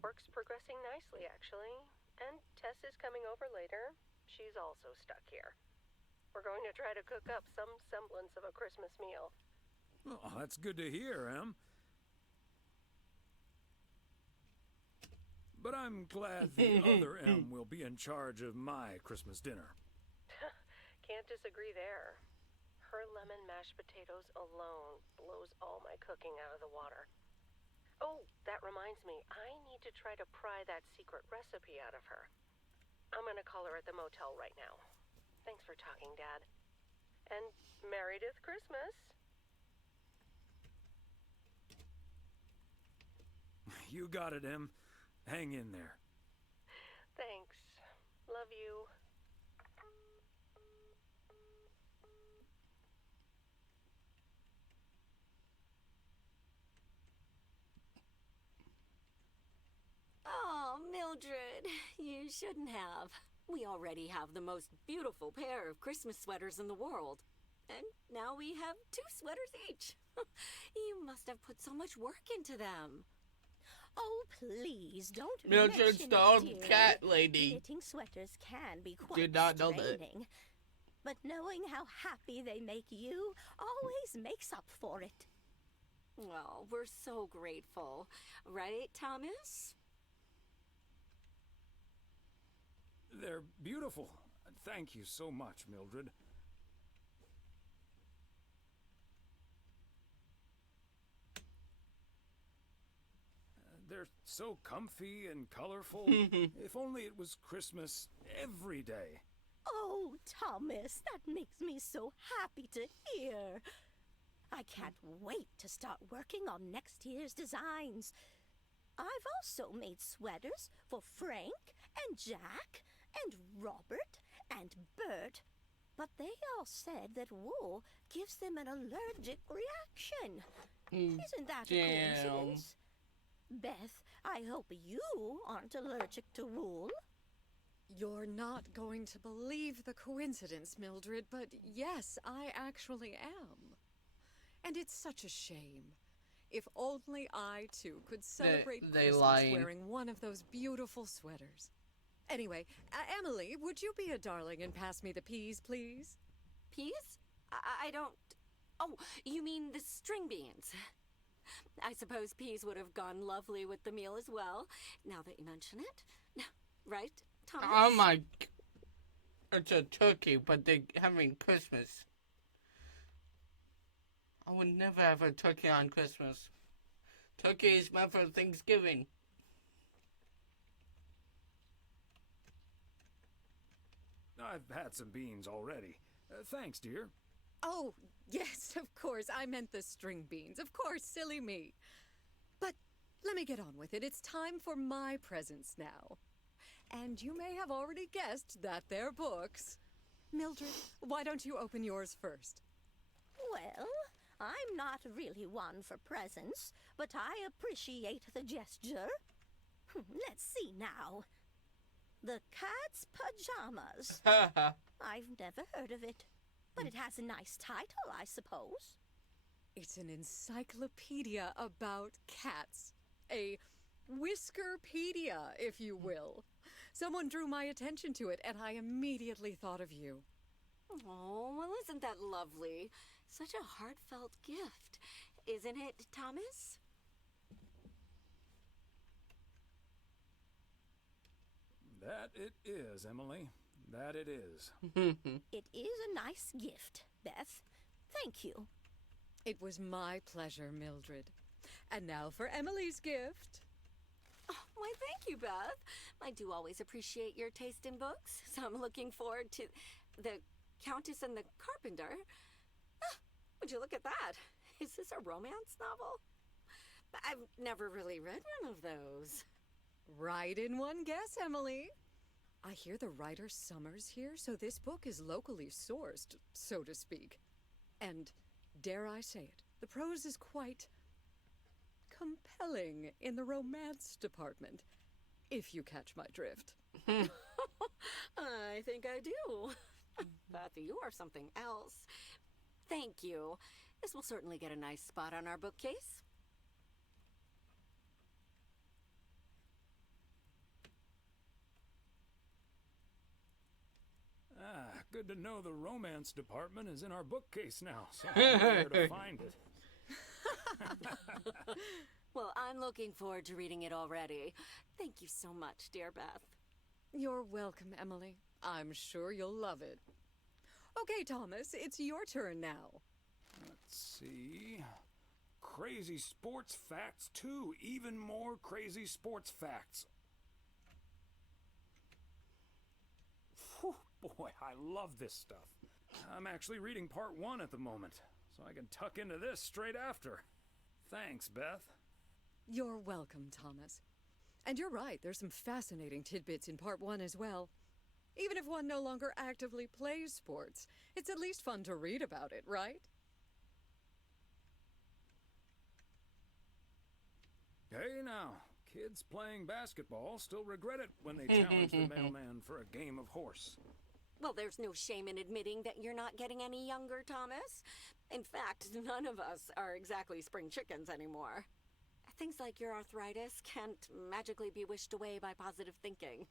Work's progressing nicely, actually. And Tess is coming over later. She's also stuck here. We're going to try to cook up some semblance of a Christmas meal. Oh, that's good to hear, Em. But I'm glad the other Em will be in charge of my Christmas dinner. Can't disagree there. Her lemon mashed potatoes alone blows all my cooking out of the water. Oh, that reminds me. I need to try to pry that secret recipe out of her. I'm gonna call her at the motel right now. Thanks for talking, Dad. And Meredith Christmas. You got it, Em. Hang in there. Thanks. Love you. Oh, Mildred, you shouldn't have. We already have the most beautiful pair of Christmas sweaters in the world. And now we have 2 sweaters each. You must have put so much work into them. Oh, please, don't Mildred's mention the it, old dearie. cat lady. Knitting sweaters can be quite Did not know that. straining. But knowing how happy they make you always makes up for it. Well, we're so grateful. Right, Thomas? They're beautiful. Thank you so much, Mildred. They're so comfy and colorful. If only it was Christmas every day. Oh, Thomas, that makes me so happy to hear. I can't wait to start working on next year's designs. I've also made sweaters for Frank and Jack and Robert and Bert, but they all said that wool gives them an allergic reaction. Isn't that a coincidence? Beth, I hope you aren't allergic to wool. You're not going to believe the coincidence, Mildred, but yes, I actually am. And it's such a shame. If only I, too, could celebrate they Christmas lying. wearing one of those beautiful sweaters. Anyway, Emily, would you be a darling and pass me the peas, please? Peas? I don't... Oh, you mean the string beans. I suppose peas would have gone lovely with the meal as well, now that you mention it. Right, Thomas? Oh my... It's a turkey, but they're having Christmas. I would never have a turkey on Christmas. Turkey is meant for Thanksgiving. I've had some beans already. Thanks, dear. Oh, yes, of course. I meant the string beans. Of course, silly me. But let me get on with it. It's time for my presents now. And you may have already guessed that they're books. Mildred, why don't you open yours first? Well, I'm not really one for presents, but I appreciate the gesture. Let's see now. The Cat's Pajamas. I've never heard of it, but it has a nice title, I suppose. It's an encyclopedia about cats. A Whiskerpedia, if you will. Someone drew my attention to it, and I immediately thought of you. Oh, well, isn't that lovely? Such a heartfelt gift. Isn't it, Thomas? That it is, Emily. That it is. It is a nice gift, Beth. Thank you. It was my pleasure, Mildred. And now for Emily's gift. Oh, why, thank you, Beth. I do always appreciate your taste in books, so I'm looking forward to The Countess and the Carpenter. Ah, would you look at that? Is this a romance novel? I've never really read one of those. Right in one guess, Emily. I hear the writer Summers here, so this book is locally sourced, so to speak. And, dare I say it, the prose is quite compelling in the romance department, if you catch my drift. I think I do. Beth, you are something else. Thank you. This will certainly get a nice spot on our bookcase. Ah, good to know the romance department is in our bookcase now, so I know where to find it. Well, I'm looking forward to reading it already. Thank you so much, dear Beth. You're welcome, Emily. I'm sure you'll love it. Okay, Thomas, it's your turn now. Let's see. Crazy sports facts 2. Even more crazy sports facts. Whew, boy, I love this stuff. I'm actually reading part 1 at the moment, so I can tuck into this straight after. Thanks, Beth. You're welcome, Thomas. And you're right, there's some fascinating tidbits in part 1 as well. Even if one no longer actively plays sports, it's at least fun to read about it, right? Hey now, kids playing basketball still regret it when they challenge the mailman for a game of horse. Well, there's no shame in admitting that you're not getting any younger, Thomas. In fact, none of us are exactly spring chickens anymore. Things like your arthritis can't magically be wished away by positive thinking.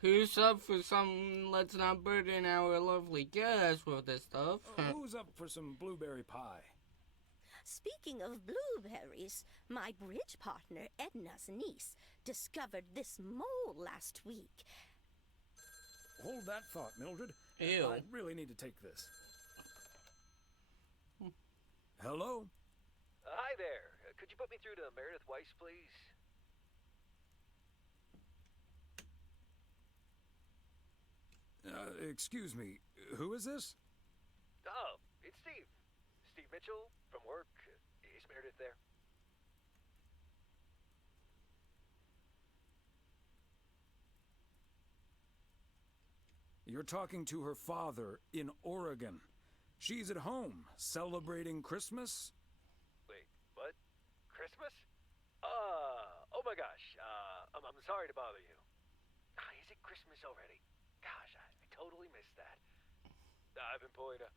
Who's up for some let's not burden our lovely guest with this stuff? Who's up for some blueberry pie? Speaking of blueberries, my bridge partner Edna's niece discovered this mole last week. Hold that thought, Mildred. Ew. I really need to take this. Hello? Hi there. Could you put me through to Meredith Weiss, please? Excuse me. Who is this? Oh, it's Steve. Steve Mitchell from work. Is Meredith there? You're talking to her father in Oregon. She's at home celebrating Christmas. Wait, what? Christmas? Oh my gosh. I'm sorry to bother you. Is it Christmas already? Gosh, I totally missed that. I've been pulling a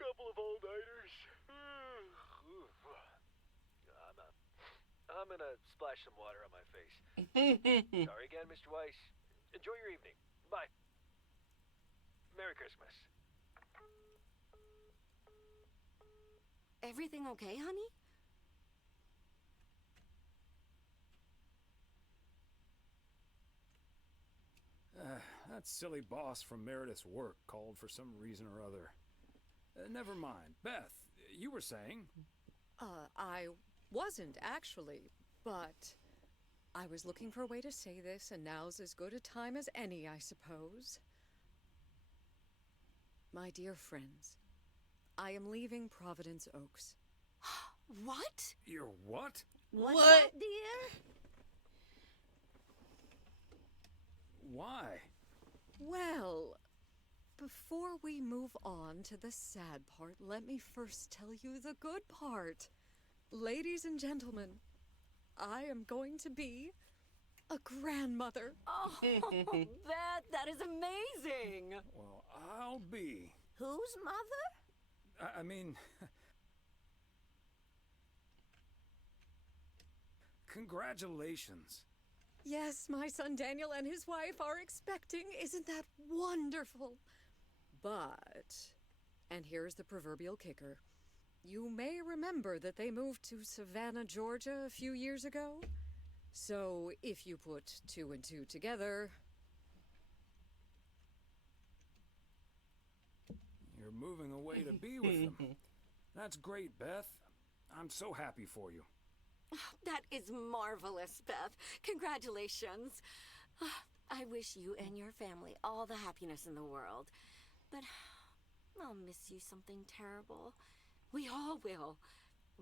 couple of all-nighters. I'm gonna splash some water on my face. Sorry again, Mr. Weiss. Enjoy your evening. Bye. Merry Christmas. Everything okay, honey? That silly boss from Meredith's work called for some reason or other. Never mind. Beth, you were saying? I wasn't actually, but I was looking for a way to say this, and now's as good a time as any, I suppose. My dear friends, I am leaving Providence Oaks. What? You're what? What's that, dear? Why? Well, before we move on to the sad part, let me first tell you the good part. Ladies and gentlemen, I am going to be a grandmother. Oh, Beth, that is amazing. Well, I'll be. Whose mother? I mean... Congratulations. Yes, my son Daniel and his wife are expecting. Isn't that wonderful? But, and here's the proverbial kicker. You may remember that they moved to Savannah, Georgia a few years ago. So, if you put 2 and 2 together... You're moving away to be with them. That's great, Beth. I'm so happy for you. That is marvelous, Beth. Congratulations. I wish you and your family all the happiness in the world. But I'll miss you something terrible. We all will.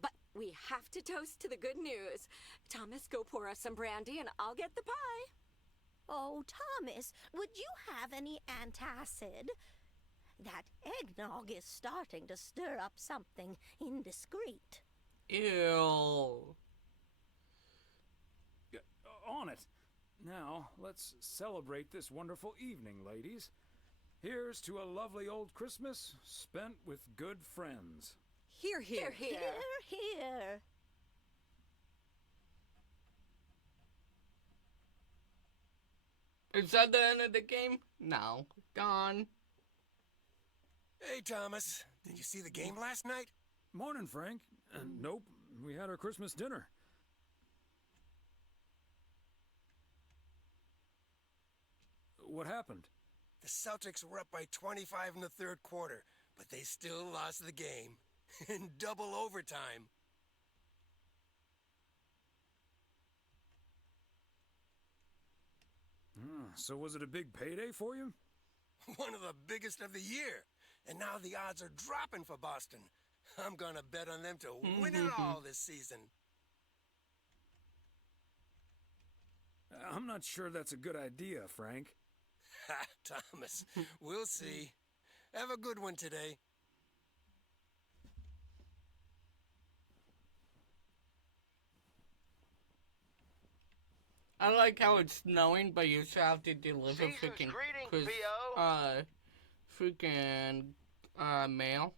But we have to toast to the good news. Thomas, go pour us some brandy and I'll get the pie. Oh, Thomas, would you have any antacid? That eggnog is starting to stir up something indiscreet. Ew. On it. Now, let's celebrate this wonderful evening, ladies. Here's to a lovely old Christmas spent with good friends. Hear, hear. Hear, hear. Hear, hear. Is that the end of the game? No. Gone. Hey, Thomas. Did you see the game last night? Morning, Frank. Nope. We had our Christmas dinner. What happened? The Celtics were up by 25 in the third quarter, but they still lost the game. In double overtime. So was it a big payday for you? One of the biggest of the year. And now the odds are dropping for Boston. I'm gonna bet on them to win it all this season. I'm not sure that's a good idea, Frank. Ha, Thomas. We'll see. Have a good one today. I like how it's snowing, but you still have to deliver Season's freaking greetings, P.O. freaking mail.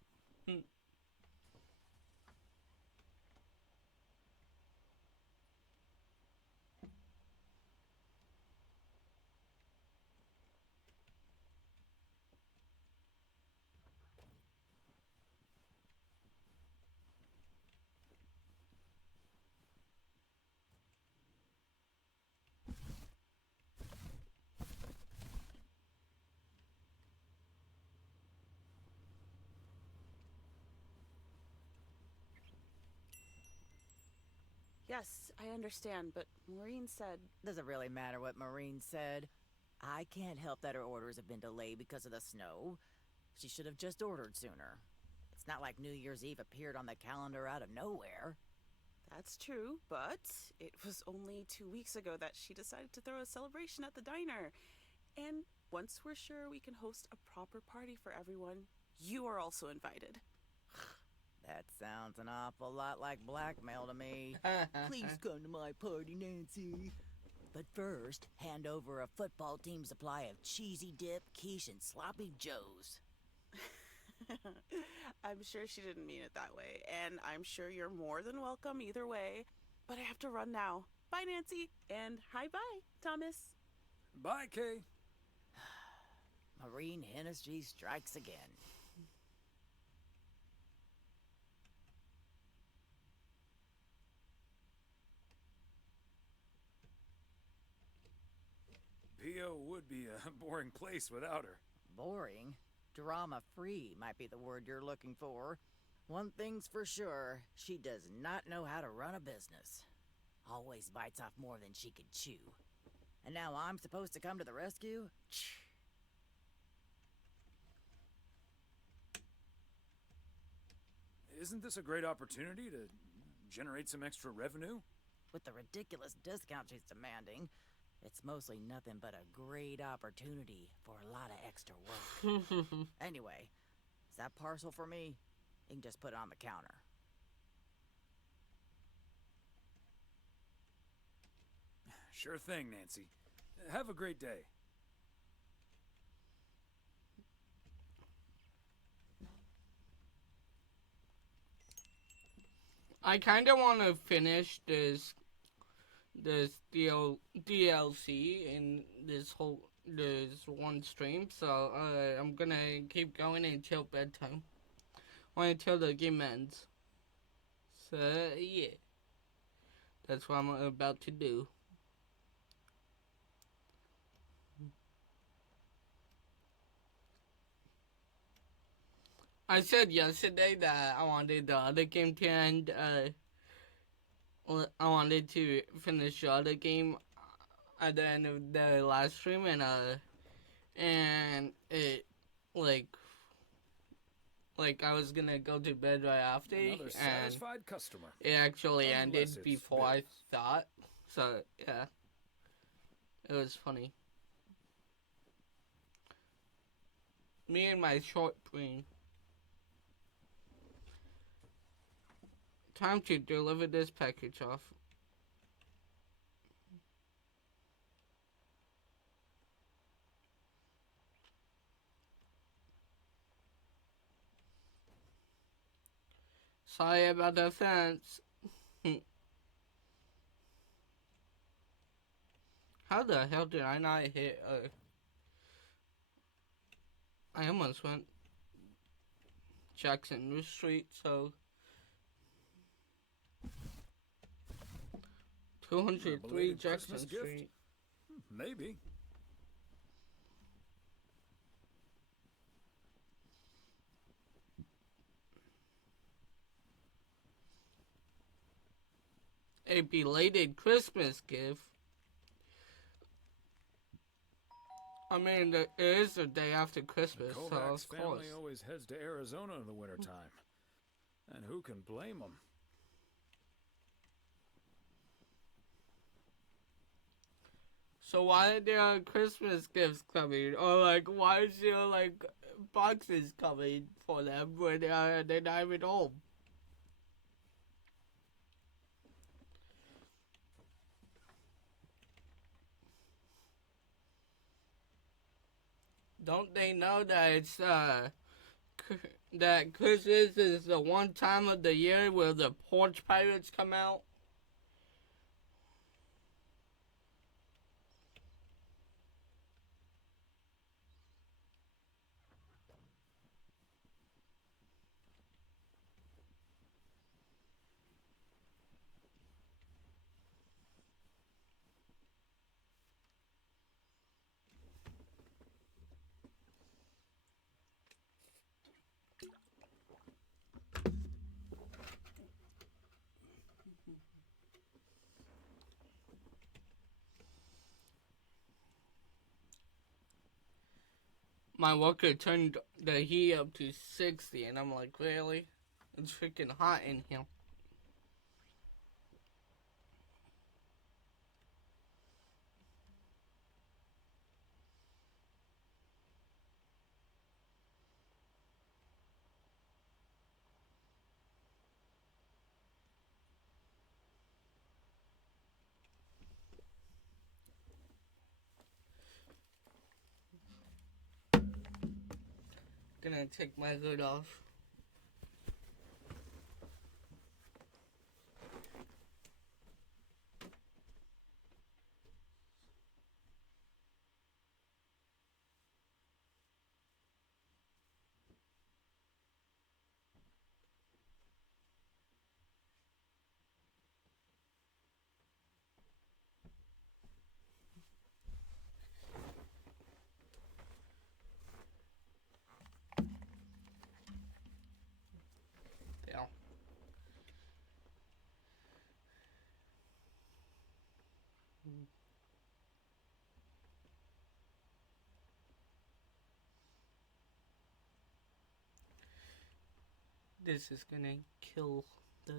Yes, I understand, but Maureen said... Does it really matter what Maureen said? I can't help that her orders have been delayed because of the snow. She should have just ordered sooner. It's not like New Year's Eve appeared on the calendar out of nowhere. That's true, but it was only 2 weeks ago that she decided to throw a celebration at the diner. And once we're sure we can host a proper party for everyone, you are also invited. That sounds an awful lot like blackmail to me. Please come to my party, Nancy. But first, hand over a football team supply of cheesy dip, quiche, and sloppy joes. I'm sure she didn't mean it that way, and I'm sure you're more than welcome either way. But I have to run now. Bye, Nancy, and hi-bye, Thomas. Bye, Kay. Maureen Hennessy strikes again. P.O. would be a boring place without her. Boring? Drama-free might be the word you're looking for. One thing's for sure, she does not know how to run a business. Always bites off more than she can chew. And now I'm supposed to come to the rescue? Isn't this a great opportunity to generate some extra revenue? With the ridiculous discount she's demanding, it's mostly nothing but a great opportunity for a lot of extra work. Anyway, is that parcel for me? You can just put it on the counter. Sure thing, Nancy. Have a great day. I kind of want to finish this DLC in this one stream, so I'm gonna keep going until bedtime, or until the game ends. So yeah, that's what I'm about to do. I said yesterday that I wanted the other game to end. I wanted to finish the other game at the end of the last stream, and it like I was gonna go to bed right after, Another satisfied customer. It actually Unless ended it's before I Biff. thought. So yeah, it was funny. Me and my short brain. Time to deliver this package off. Sorry about the fence. How the hell did I not hit I almost went Jackson Street, so 203 Belated Jackson Christmas gift? Street. Maybe. A belated Christmas gift. I mean, it is the day after Christmas, so Kovacs of course. family always heads to Arizona in the wintertime. And who can blame them? So why are there Christmas gifts coming? Or like, why is there like boxes coming for them when they're not even home? Don't they know that it's that Christmas is the one time of the year where the porch pirates come out? my worker turned the heat up to 60, and I'm like, really? It's freaking hot in here. Gonna take my hood off. Yeah. This is gonna kill the...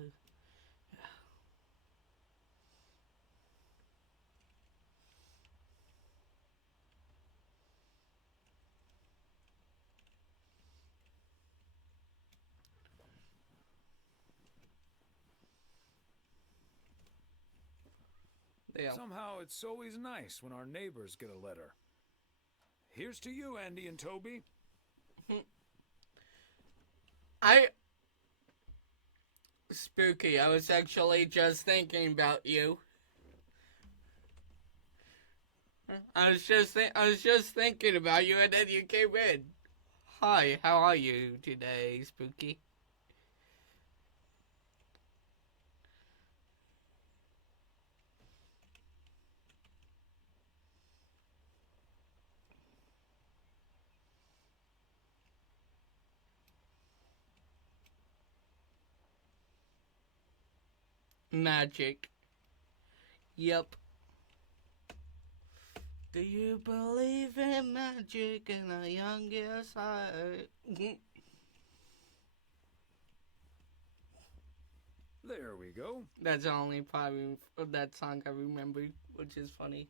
Yeah. Somehow it's always nice when our neighbors get a letter. Here's to you, Andy and Toby. Spooky, I was actually just thinking about you. I was just thinking about you, and then you came in. Hi, how are you today, Spooky? Magic. Yep. Do you believe in magic in a youngest heart? There we go. That's the only part of that song I remember, which is funny.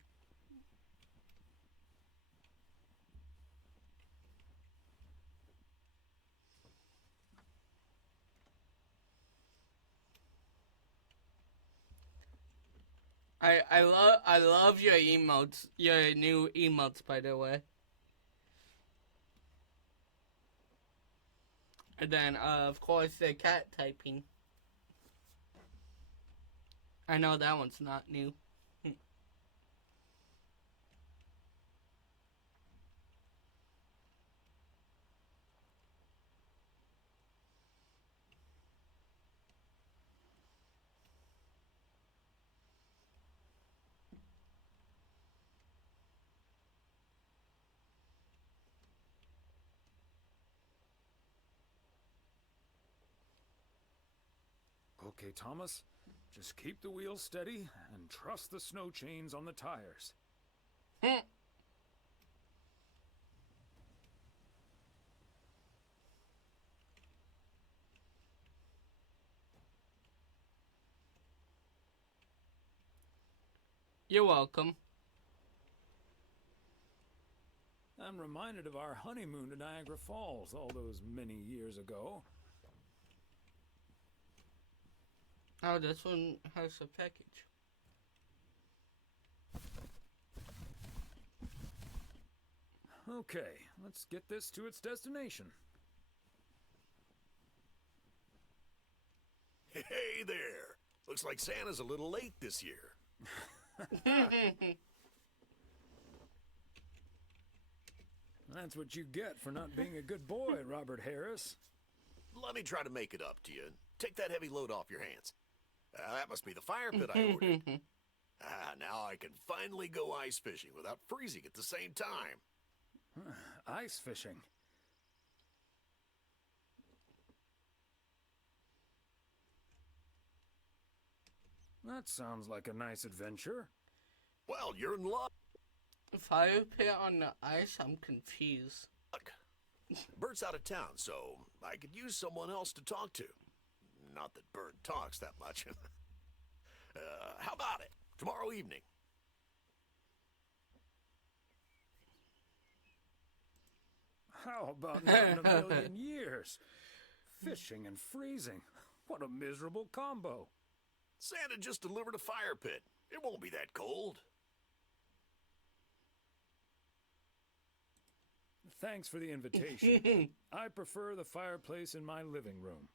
I love your emotes, your new emotes, by the way. And then of course the cat typing. I know that one's not new. Okay, Thomas, just keep the wheels steady and trust the snow chains on the tires. You're welcome. I'm reminded of our honeymoon to Niagara Falls all those many years ago. Oh, this one has a package. Okay, let's get this to its destination. Hey there! Looks like Santa's a little late this year. That's what you get for not being a good boy, Robert Harris. Let me try to make it up to you. Take that heavy load off your hands. That must be the fire pit I ordered. Now I can finally go ice fishing without freezing at the same time. Ice fishing? That sounds like a nice adventure. Well, you're in luck. Fire pit on the ice? I'm confused. Bert's out of town, so I could use someone else to talk to. Not that Bert talks that much. How about it? Tomorrow evening. How about not in a million years? Fishing and freezing. What a miserable combo. Santa just delivered a fire pit. It won't be that cold. Thanks for the invitation. I prefer the fireplace in my living room.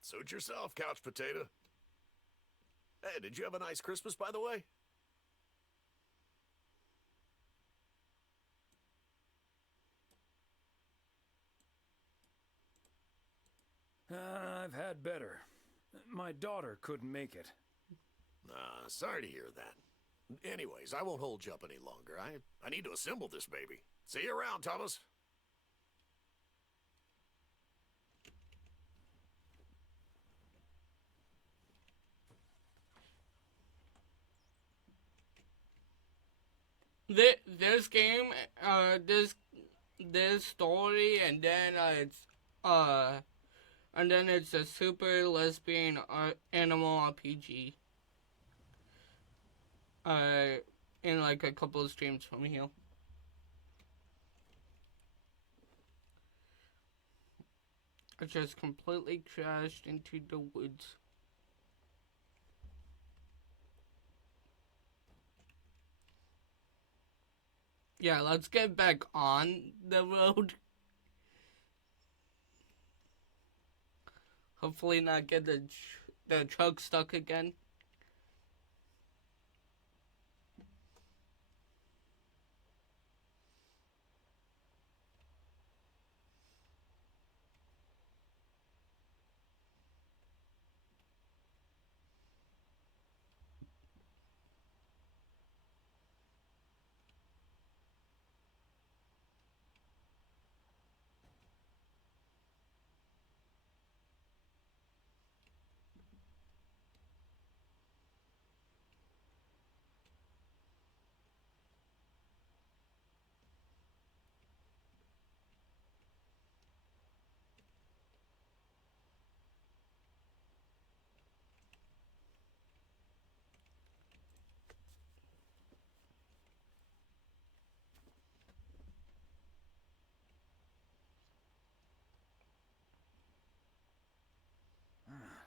Suit yourself, couch potato. Hey, did you have a nice Christmas, by the way? I've had better. My daughter couldn't make it. Sorry to hear that. Anyways, I won't hold you up any longer. I need to assemble this baby. See you around, Thomas. This game, this story, and then it's a super lesbian animal RPG. In like a couple of streams from here. I just completely crashed into the woods. Yeah, let's get back on the road. Hopefully not get the truck stuck again.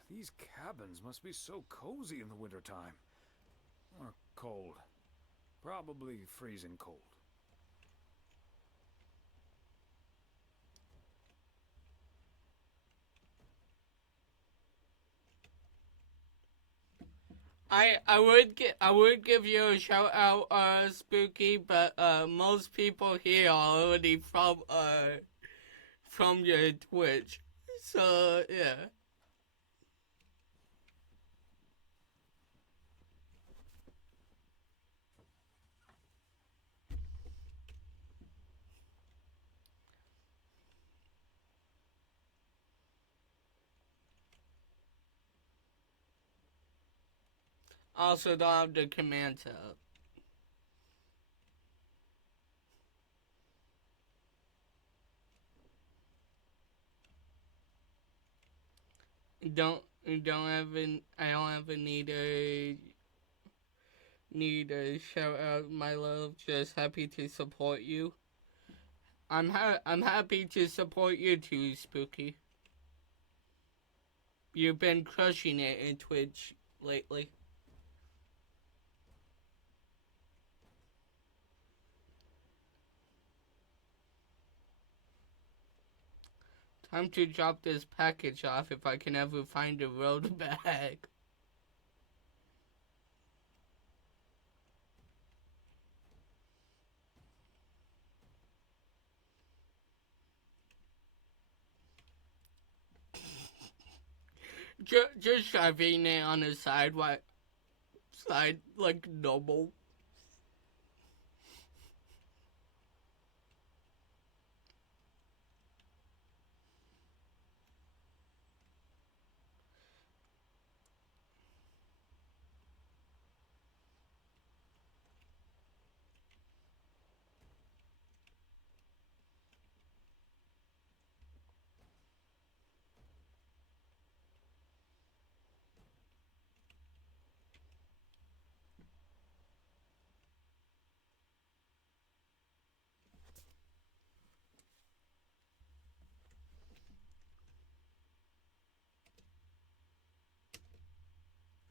These cabins must be so cozy in the wintertime. Or cold. Probably freezing cold. I would give you a shout out, Spooky, but most people here are already from your Twitch, so yeah. Also don't have the command up. I don't ever need a shout out, my love. Just happy to support you. I'm happy to support you too, Spooky. You've been crushing it in Twitch lately. Time to drop this package off if I can ever find a road bag. Just driving it on the side like normal.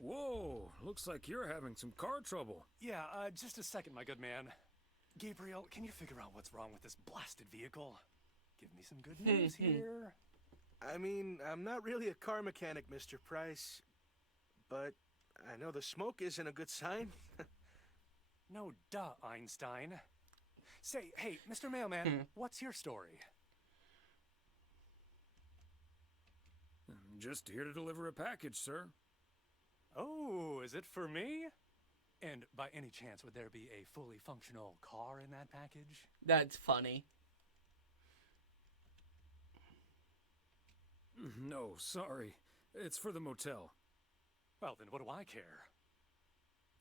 Whoa, looks like you're having some car trouble. Yeah, just a second, my good man. Gabriel, can you figure out what's wrong with this blasted vehicle? Give me some good news here. I mean, I'm not really a car mechanic, Mr. Price, but I know the smoke isn't a good sign. No duh, Einstein. Say, hey, Mr. Mailman, what's your story? I'm just here to deliver a package, sir. Oh, is it for me? And by any chance, would there be a fully functional car in that package? That's funny. No, sorry. It's for the motel. Well, then what do I care?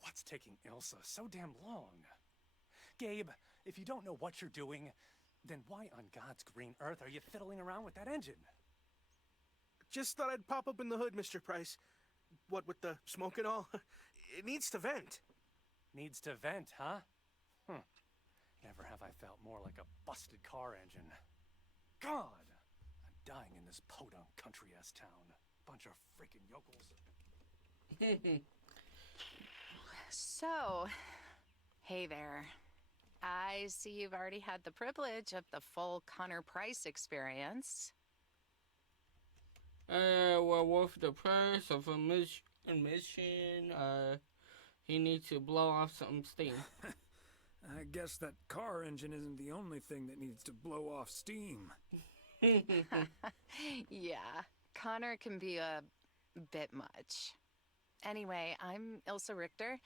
What's taking Ilsa so damn long? Gabe, if you don't know what you're doing, then why on God's green earth are you fiddling around with that engine? Just thought I'd pop up in the hood, Mr. Price. What with the smoke and all? It needs to vent. Needs to vent, huh? Never have I felt more like a busted car engine. God! I'm dying in this podunk country-ass town. Bunch of freaking yokels. So, hey there. I see you've already had the privilege of the full Connor Price experience. Well, with the price of admission, he needs to blow off some steam. I guess that car engine isn't the only thing that needs to blow off steam. Yeah, Connor can be a bit much. Anyway, I'm Ilsa Richter,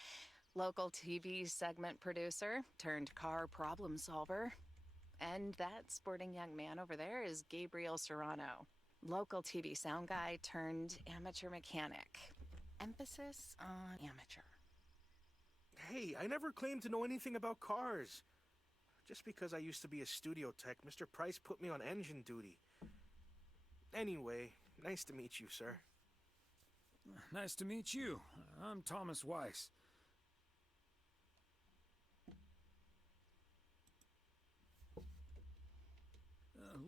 local TV segment producer turned car problem solver. And that sporting young man over there is Gabriel Serrano, local TV sound guy turned amateur mechanic. Emphasis on amateur. Hey, I never claimed to know anything about cars. Just because I used to be a studio tech, Mr. Price put me on engine duty. Anyway, nice to meet you, sir. Nice to meet you. I'm Thomas Weiss.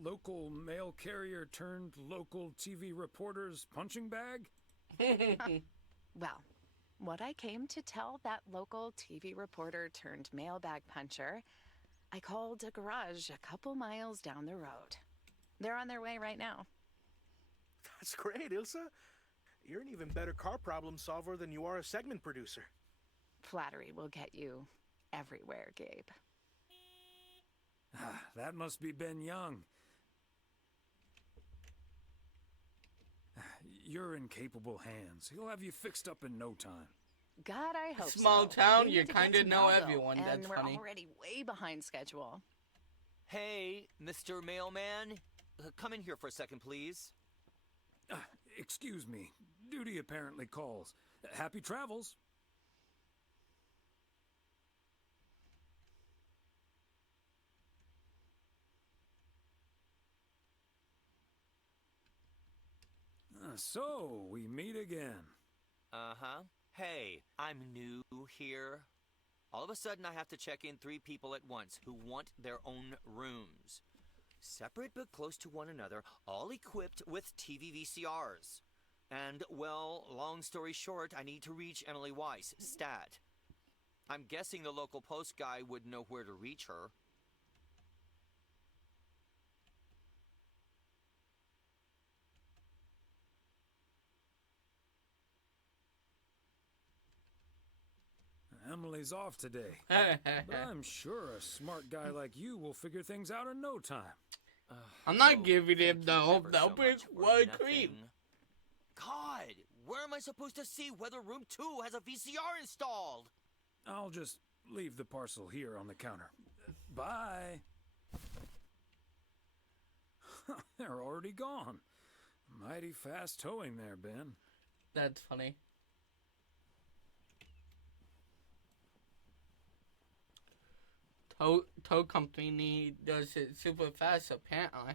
Local mail carrier turned local TV reporter's punching bag? Well, what I came to tell that local TV reporter turned mailbag puncher, I called a garage a couple miles down the road. They're on their way right now. That's great, Ilsa. You're an even better car problem solver than you are a segment producer. Flattery will get you everywhere, Gabe. That must be Ben Young. You're in capable hands. He'll have you fixed up in no time. God, I hope Small so. town, We you need to get kinda to know Melville, everyone, and that's we're funny. already way behind schedule. Hey, Mr. Mailman. Come in here for a second, please. Excuse me. Duty apparently calls. Happy travels. So, we meet again. Uh-huh. Hey, I'm new here. All of a sudden, I have to check in 3 people at once who want their own rooms. Separate but close to one another, all equipped with TV VCRs. And, well, long story short, I need to reach Emily Weiss, stat. I'm guessing the local post guy would know where to reach her. Emily's off today. But I'm sure a smart guy like you will figure things out in no time. I'm not giving him the big white cream. God, where am I supposed to see whether room 2 has a VCR installed? I'll just leave the parcel here on the counter. Bye. They're already gone. Mighty fast towing there, Ben. That's funny. Tow company does it super fast, apparently.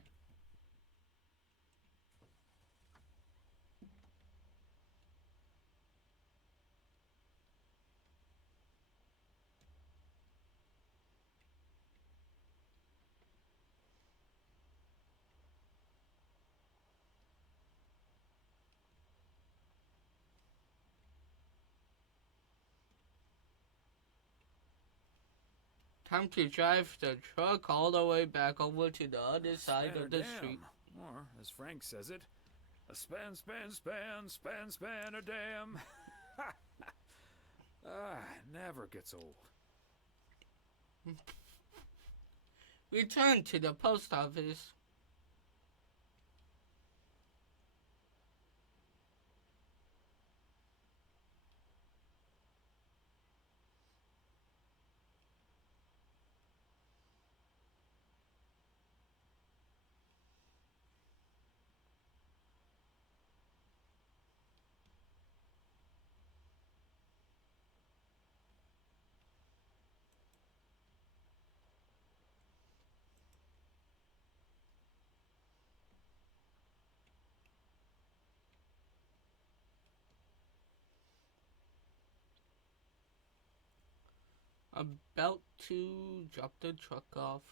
Time to drive the truck all the way back over to the other side Span of or the dam. street. Or, as Frank says it, a span, a dam. Never gets old. Return to the post office. About to drop the truck off.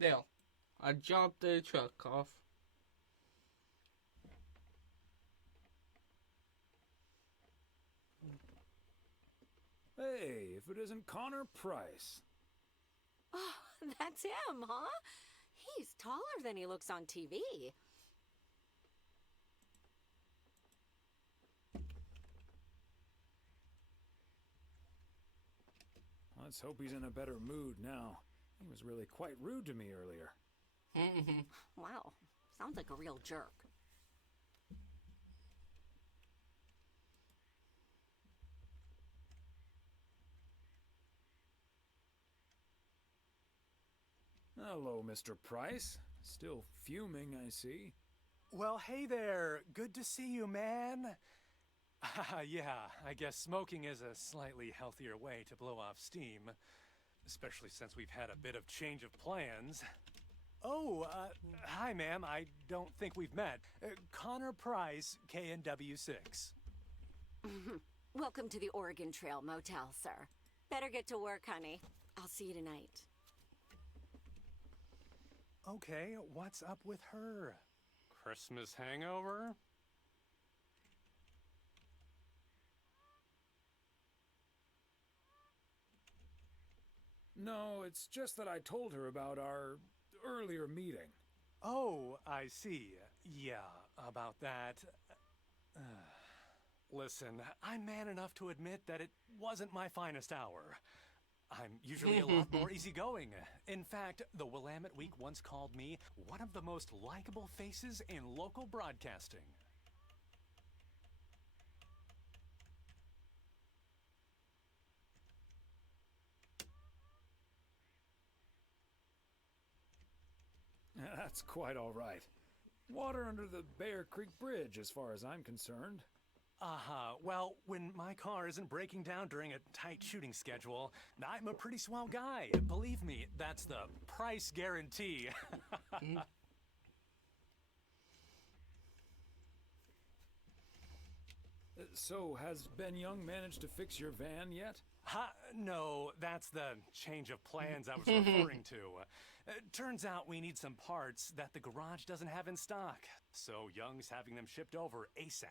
There, I dropped the truck off. Hey, if it isn't Connor Price. Oh, that's him, huh? He's taller than he looks on TV. Let's hope he's in a better mood now. He was really quite rude to me earlier. Wow, sounds like a real jerk. Hello, Mr. Price. Still fuming, I see. Well, hey there. Good to see you, man. Yeah, I guess smoking is a slightly healthier way to blow off steam, especially since we've had a bit of change of plans. Oh, hi, ma'am. I don't think we've met. Connor Price, KNW6. Welcome to the Oregon Trail Motel, sir. Better get to work, honey. I'll see you tonight. Okay, what's up with her? Christmas hangover? No, it's just that I told her about our earlier meeting. Oh, I see. Yeah, about that. Listen, I'm man enough to admit that it wasn't my finest hour. I'm usually a lot more easygoing. In fact, the Willamette Week once called me one of the most likable faces in local broadcasting. That's quite all right. Water under the Bear Creek Bridge, as far as I'm concerned. Well, when my car isn't breaking down during a tight shooting schedule, I'm a pretty swell guy. Believe me, that's the price guarantee. So, has Ben Young managed to fix your van yet? No, that's the change of plans I was referring to. Turns out we need some parts that the garage doesn't have in stock, so Young's having them shipped over ASAP.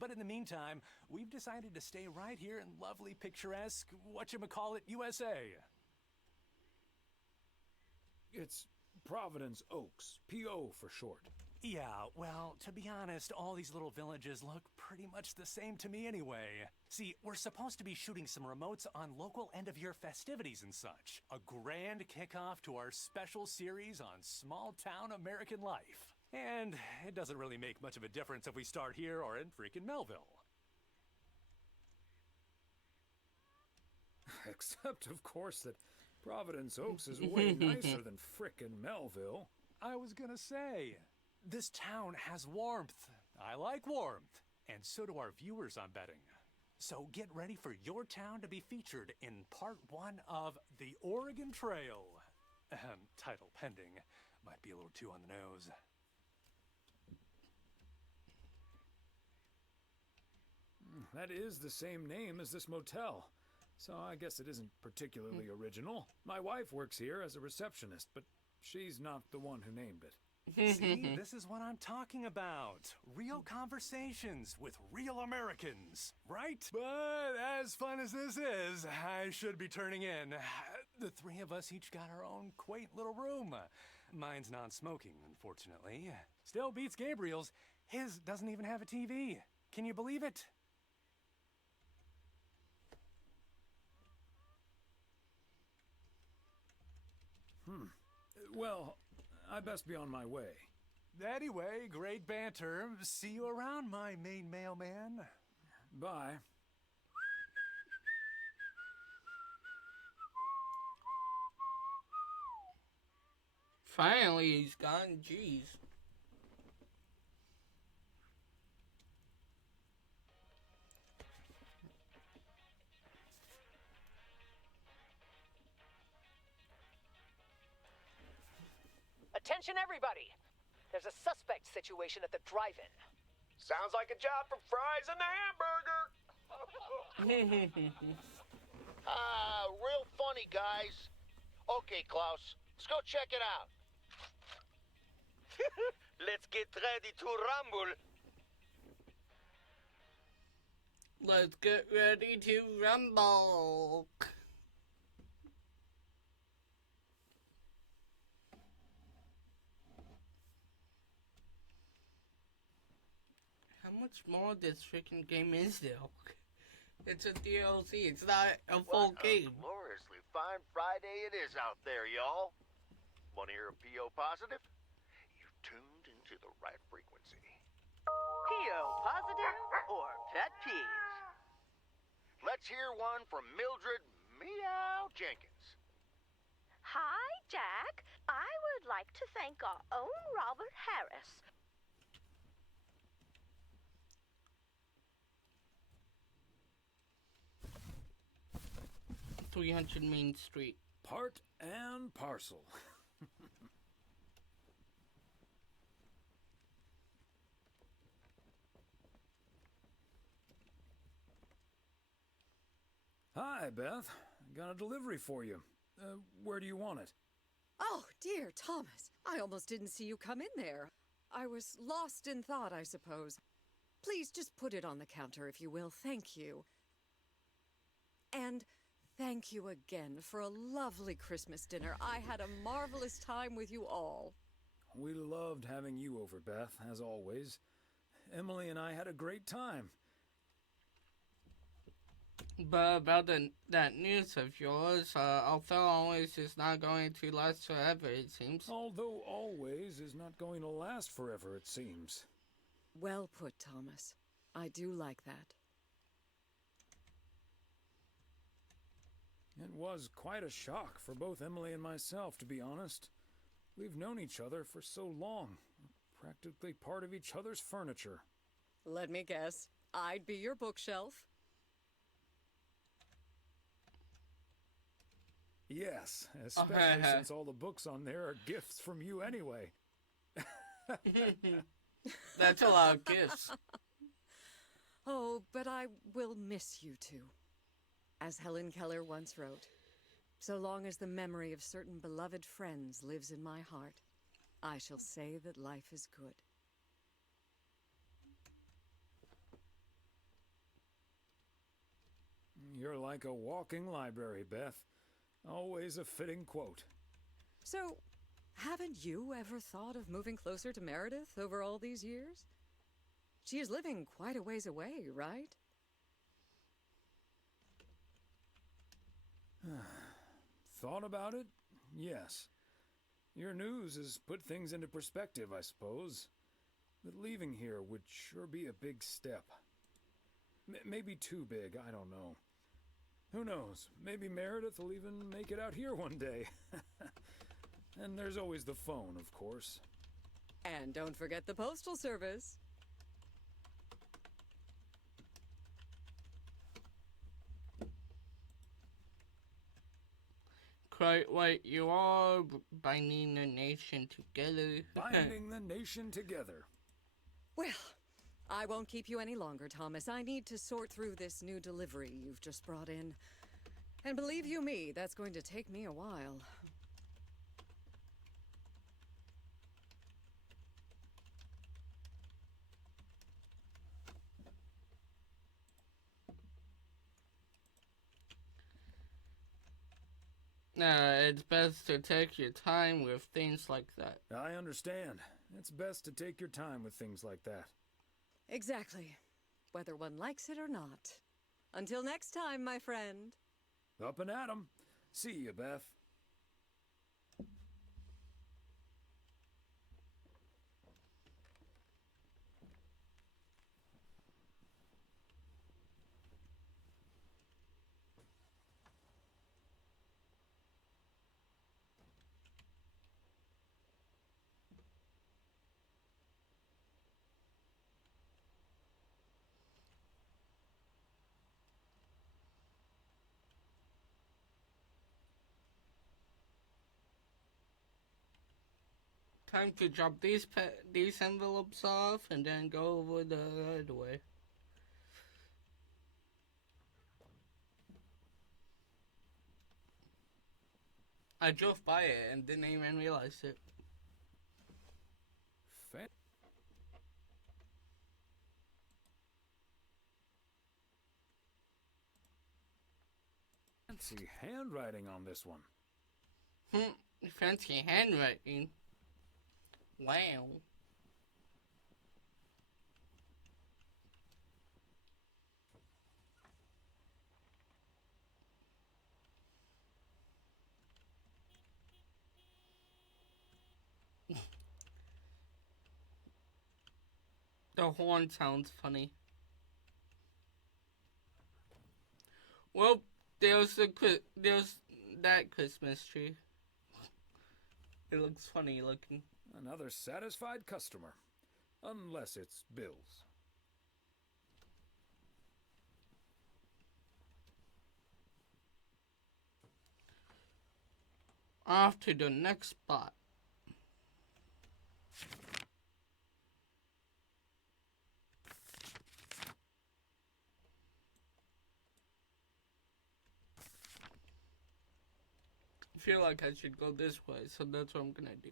But in the meantime, we've decided to stay right here in lovely, picturesque, whatchamacallit, USA. It's Providence Oaks, P.O. for short. Yeah, well, to be honest, all these little villages look pretty much the same to me anyway. See, we're supposed to be shooting some remotes on local end-of-year festivities and such. A grand kickoff to our special series on small-town American life. And it doesn't really make much of a difference if we start here or in freaking Melville. Except, of course, that Providence Oaks is way nicer than frickin' Melville. I was gonna say, this town has warmth. I like warmth. And so do our viewers, I'm betting. So get ready for your town to be featured in part 1 of The Oregon Trail. Title pending. Might be a little too on the nose. That is the same name as this motel, so I guess it isn't particularly original. My wife works here as a receptionist, but she's not the one who named it. See, this is what I'm talking about. Real conversations with real Americans, right? But as fun as this is, I should be turning in. The 3 of us each got our own quaint little room. Mine's non-smoking, unfortunately. Still beats Gabriel's. His doesn't even have a TV. Can you believe it? Well, I best be on my way. Anyway, great banter. See you around, my main mailman. Bye. Finally, he's gone. Jeez. Attention, everybody! There's a suspect situation at the drive-in. Sounds like a job for fries and the hamburger. Real funny, guys. Okay, Klaus, let's go check it out. Let's get ready to rumble. Let's get ready to rumble. How much more of this freaking game is there? It's a DLC. It's not a full game. Gloriously fine Friday it is out there, y'all. Want to hear a PO positive? You tuned into the right frequency. PO positive or pet peeves? Let's hear one from Mildred Meow Jenkins. Hi, Jack. I would like to thank our own Robert Harris. 300 Main Street. Part and parcel. Hi, Beth. Got a delivery for you. Where do you want it? Oh, dear Thomas. I almost didn't see you come in there. I was lost in thought, I suppose. Please just put it on the counter, if you will. Thank you. And thank you again for a lovely Christmas dinner. I had a marvelous time with you all. We loved having you over, Beth, as always. Emily and I had a great time. But about that news of yours, although always is not going to last forever, it seems. Although always is not going to last forever, it seems. Well put, Thomas. I do like that. It was quite a shock for both Emily and myself, to be honest. We've known each other for so long, practically part of each other's furniture. Let me guess. I'd be your bookshelf. Yes, especially since all the books on there are gifts from you anyway. That's a lot of gifts. Oh, but I will miss you two. As Helen Keller once wrote, so long as the memory of certain beloved friends lives in my heart, I shall say that life is good. You're like a walking library, Beth. Always a fitting quote. So, haven't you ever thought of moving closer to Meredith over all these years? She is living quite a ways away, right? Thought about it? Yes. Your news has put things into perspective, I suppose. But leaving here would sure be a big step. Maybe too big, I don't know. Who knows? Maybe Meredith will even make it out here one day. And there's always the phone, of course. And don't forget the postal service. Quite right, you are binding the nation together. Binding the nation together. Well, I won't keep you any longer, Thomas. I need to sort through this new delivery you've just brought in. And believe you me, that's going to take me a while. It's best to take your time with things like that. I understand. It's best to take your time with things like that. Exactly. Whether one likes it or not. Until next time, my friend. Up and at 'em. See you, Beth. Time to drop these envelopes off and then go over the other way. I drove by it and didn't even realize it. Fancy handwriting on this one. Fancy handwriting. Wow. The horn sounds funny. Well, there's that Christmas tree. It looks funny looking. Another satisfied customer. Unless it's Bill's. Off to the next spot. I feel like I should go this way, so that's what I'm gonna do.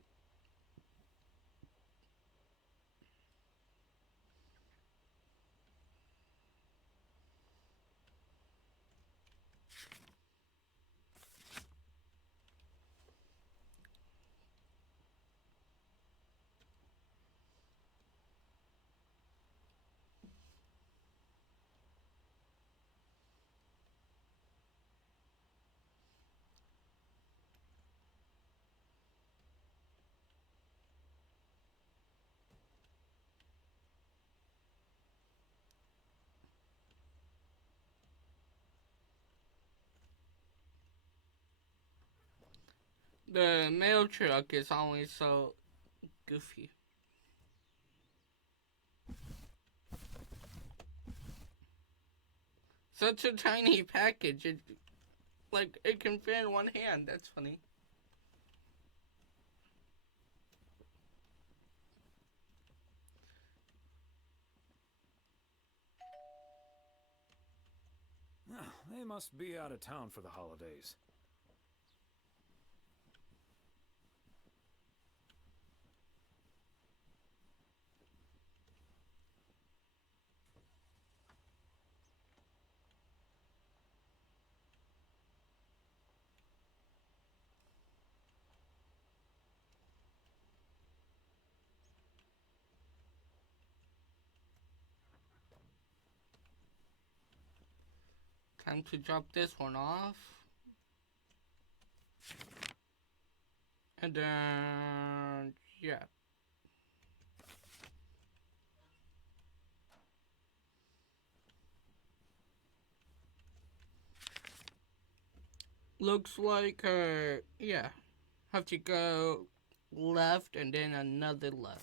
The mail truck is always so goofy. Such a tiny package. It can fit in one hand. That's funny. They must be out of town for the holidays. Time to drop this one off. And then, yeah. Looks like, yeah. Have to go left and then another left.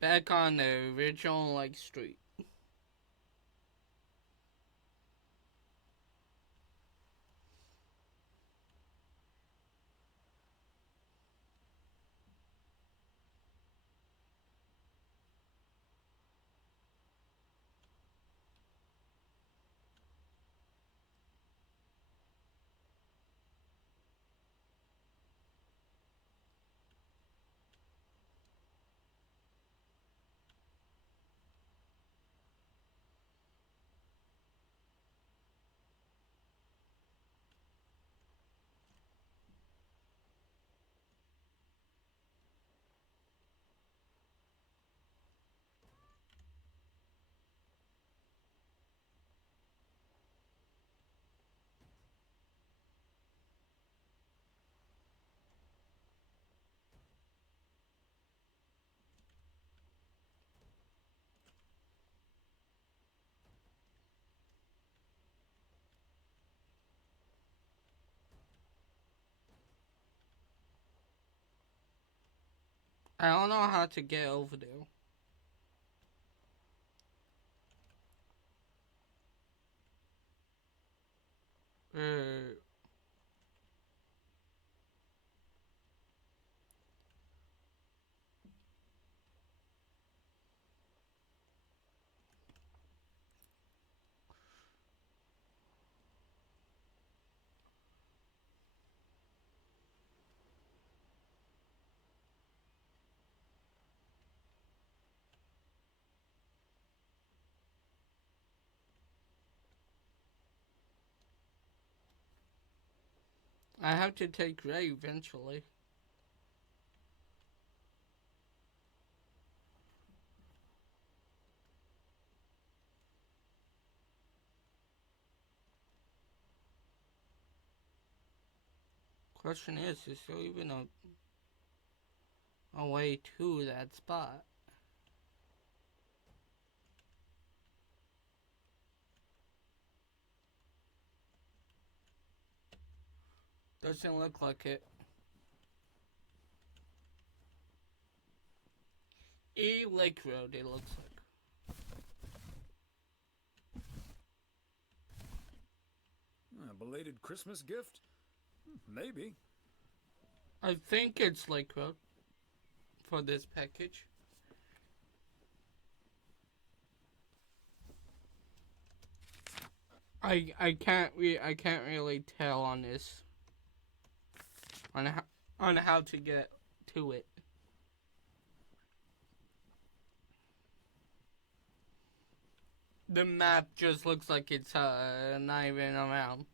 Back on the original, like, street. I don't know how to get over there. I have to take Ray eventually. Question is there even a way to that spot? Doesn't look like it. Lake Road, it looks like. A belated Christmas gift? Maybe. I think it's Lake Road for this package. I can't really tell on this. On how to get to it. The map just looks like it's not even around.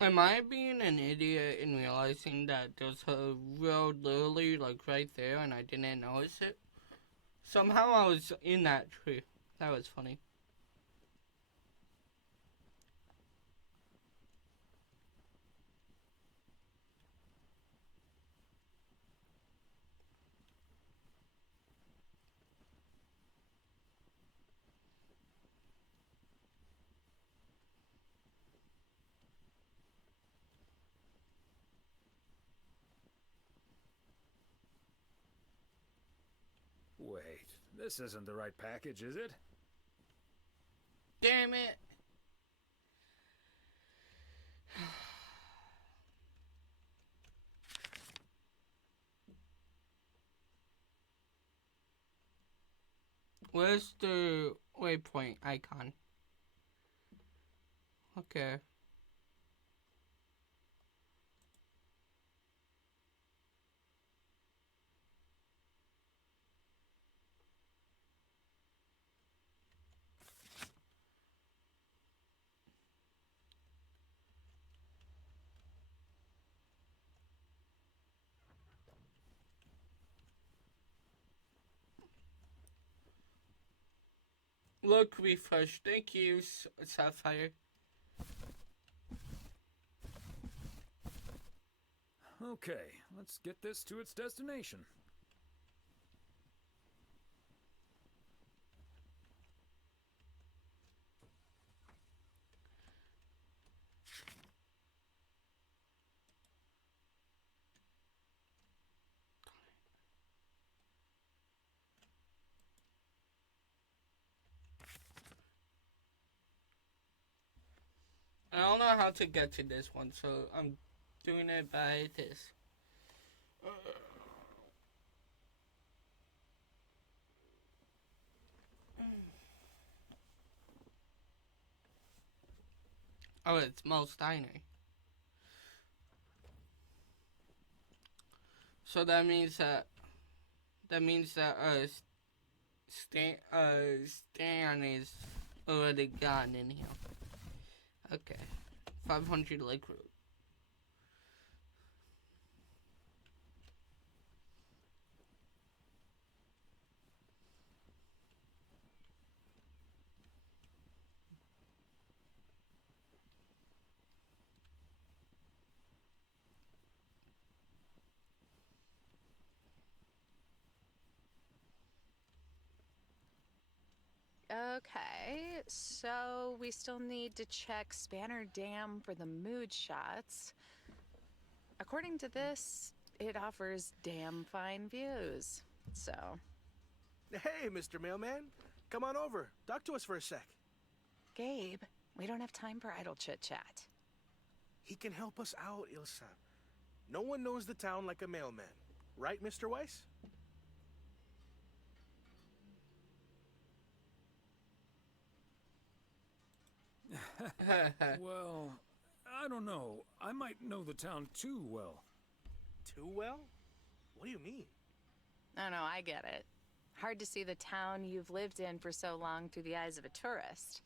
Am I being an idiot in realizing that there's a road literally like right there and I didn't notice it? Somehow I was in that tree. That was funny. Wait, this isn't the right package, is it? Damn it! Where's the waypoint icon? Okay. Look, refresh. Thank you, Sapphire. Okay, let's get this to its destination. I don't know how to get to this one, so I'm doing it by this. Oh, it's Mel's Diner. So that means that Stan is already gone in here. Okay. 500 Lake Road. Okay, so we still need to check Spanner Dam for the mood shots. According to this, it offers damn fine views. So. Hey, Mr. Mailman. Come on over. Talk to us for a sec. Gabe, we don't have time for idle chit-chat. He can help us out, Ilsa. No one knows the town like a mailman. Right, Mr. Weiss? Well, I don't know. I might know the town too well. Too well? What do you mean? No, I get it. Hard to see the town you've lived in for so long through the eyes of a tourist.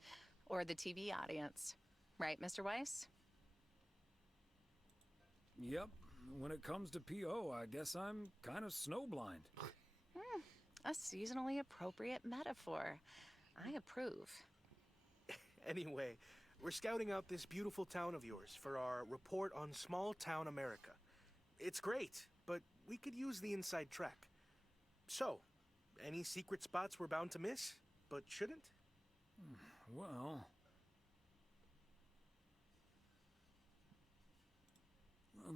Or the TV audience. Right, Mr. Weiss? Yep. When it comes to P.O., I guess I'm kind of snowblind. A seasonally appropriate metaphor. I approve. Anyway, we're scouting out this beautiful town of yours for our report on small town America. It's great, but we could use the inside track. So, any secret spots we're bound to miss, but shouldn't? Well...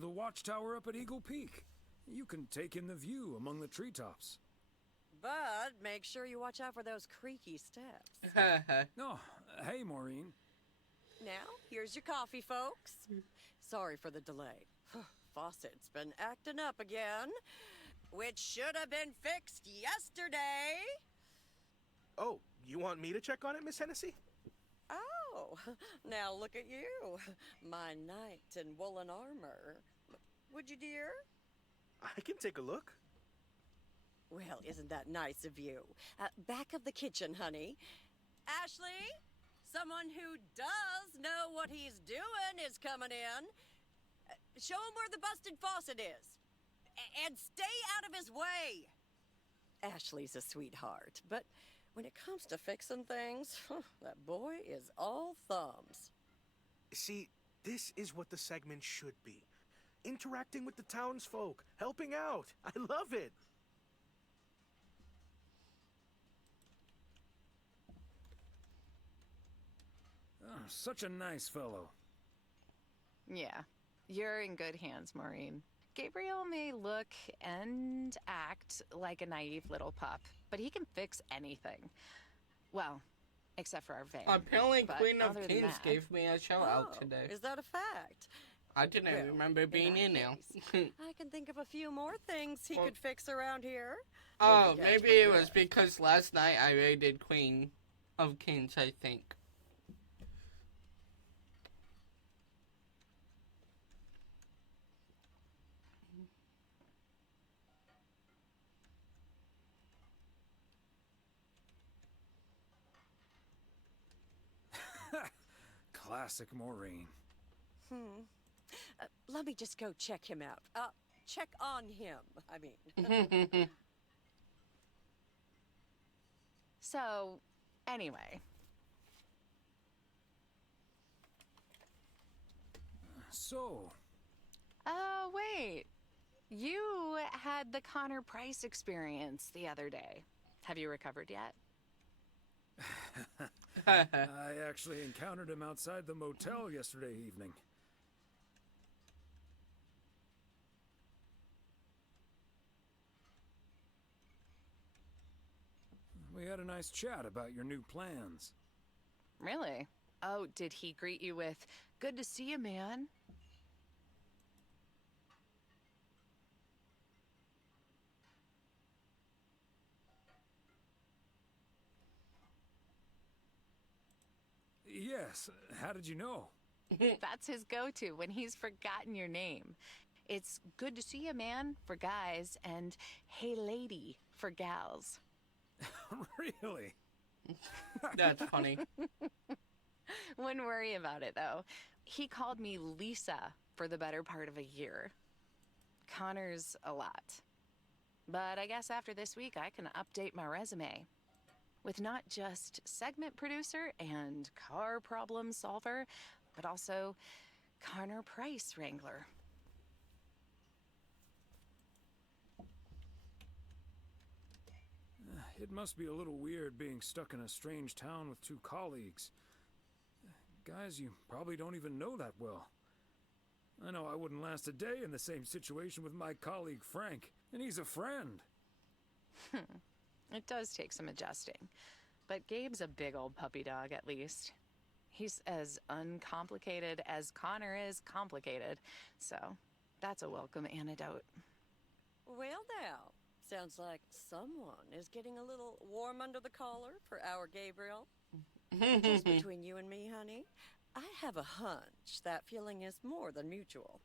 the watchtower up at Eagle Peak. You can take in the view among the treetops. But make sure you watch out for those creaky steps. Oh, hey, Maureen. Now, here's your coffee, folks. Sorry for the delay. Faucet's been acting up again, which should have been fixed yesterday. Oh, you want me to check on it, Miss Hennessy? Oh, now look at you. My knight in woolen armor. Would you, dear? I can take a look. Well, isn't that nice of you? Back of the kitchen, honey. Ashley, someone who does know what he's doing is coming in. Show him where the busted faucet is. And stay out of his way. Ashley's a sweetheart, but when it comes to fixing things, that boy is all thumbs. See, this is what the segment should be. Interacting with the townsfolk, helping out. I love it. Oh, such a nice fellow. Yeah, you're in good hands, Maureen. Gabriel may look and act like a naive little pup, but he can fix anything. Well, except for our van. Apparently, But Queen of other than Kings that- gave me a shout out today. Is that a fact? I didn't Well, remember being that in there. case, I can think of a few more things he could fix around here. Oh, you catch maybe my it was drift. because last night I raided Queen of Kings, I think. Classic Maureen. Let me just go check him out. Check on him, I mean. So, anyway. So, Oh, wait. You had the Connor Price experience the other day. Have you recovered yet? I actually encountered him outside the motel yesterday evening. We had a nice chat about your new plans. Really? Oh, did he greet you with, "Good to see you, man"? Yes, how did you know? That's his go-to when he's forgotten your name. It's "Good to see you, man" for guys and "Hey, lady" for gals. Really? That's funny. Wouldn't worry about it, though. He called me Lisa for the better part of a year. Connor's a lot. But I guess after this week, I can update my resume. With not just segment producer and car problem solver, but also Connor Price wrangler. It must be a little weird being stuck in a strange town with two colleagues. Guys you probably don't even know that well. I know I wouldn't last a day in the same situation with my colleague Frank, and he's a friend. It does take some adjusting. But Gabe's a big old puppy dog, at least. He's as uncomplicated as Connor is complicated. So, that's a welcome antidote. Well, now, sounds like someone is getting a little warm under the collar for our Gabriel. Just between you and me, honey, I have a hunch that feeling is more than mutual.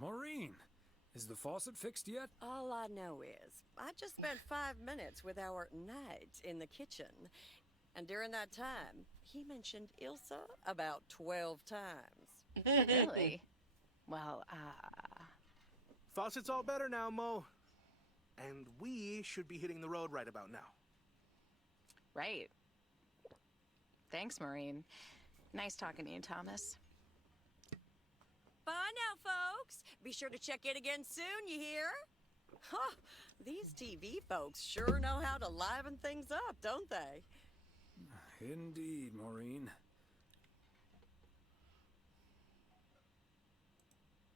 Maureen, is the faucet fixed yet? All I know is, I just spent 5 minutes with our knight in the kitchen. And during that time, he mentioned Ilsa about 12 times. Really? Well, Faucet's all better now, Mo. And we should be hitting the road right about now. Right. Thanks, Maureen. Nice talking to you, Thomas. Bye now, folks. Be sure to check in again soon, you hear? Huh, these TV folks sure know how to liven things up, don't they? Indeed, Maureen.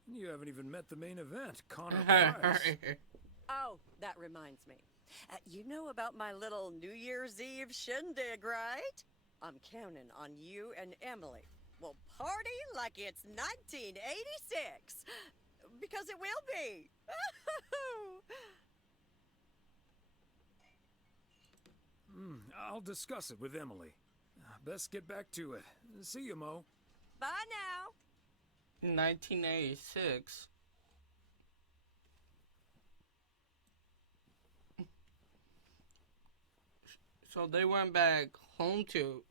You haven't even met the main event, Connor Price. Oh, that reminds me. You know about my little New Year's Eve shindig, right? I'm counting on you and Emily. We'll party like it's 1986. Because it will be. I'll discuss it with Emily. Best get back to it. See you, Mo. Bye now. 1986. So they went back home to,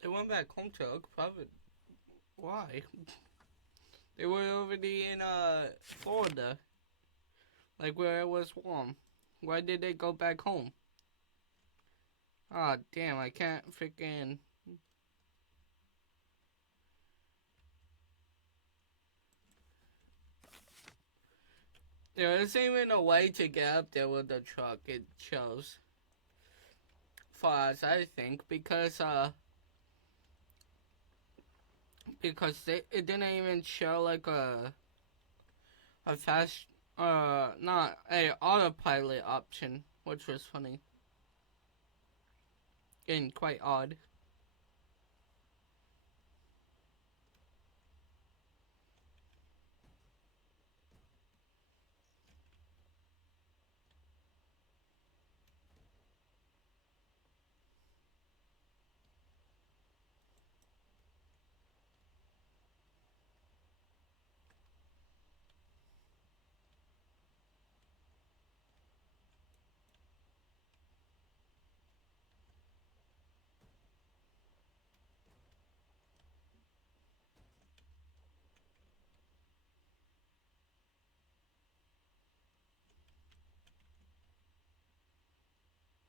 they went back home to Oak Private. Why? They were already in, Florida. Like where it was warm. Why did they go back home? Ah, damn, I can't freaking... There isn't even a way to get up there with the truck, it shows. Far as I think, because it didn't even show like a a fast, not a autopilot option, which was funny and quite odd.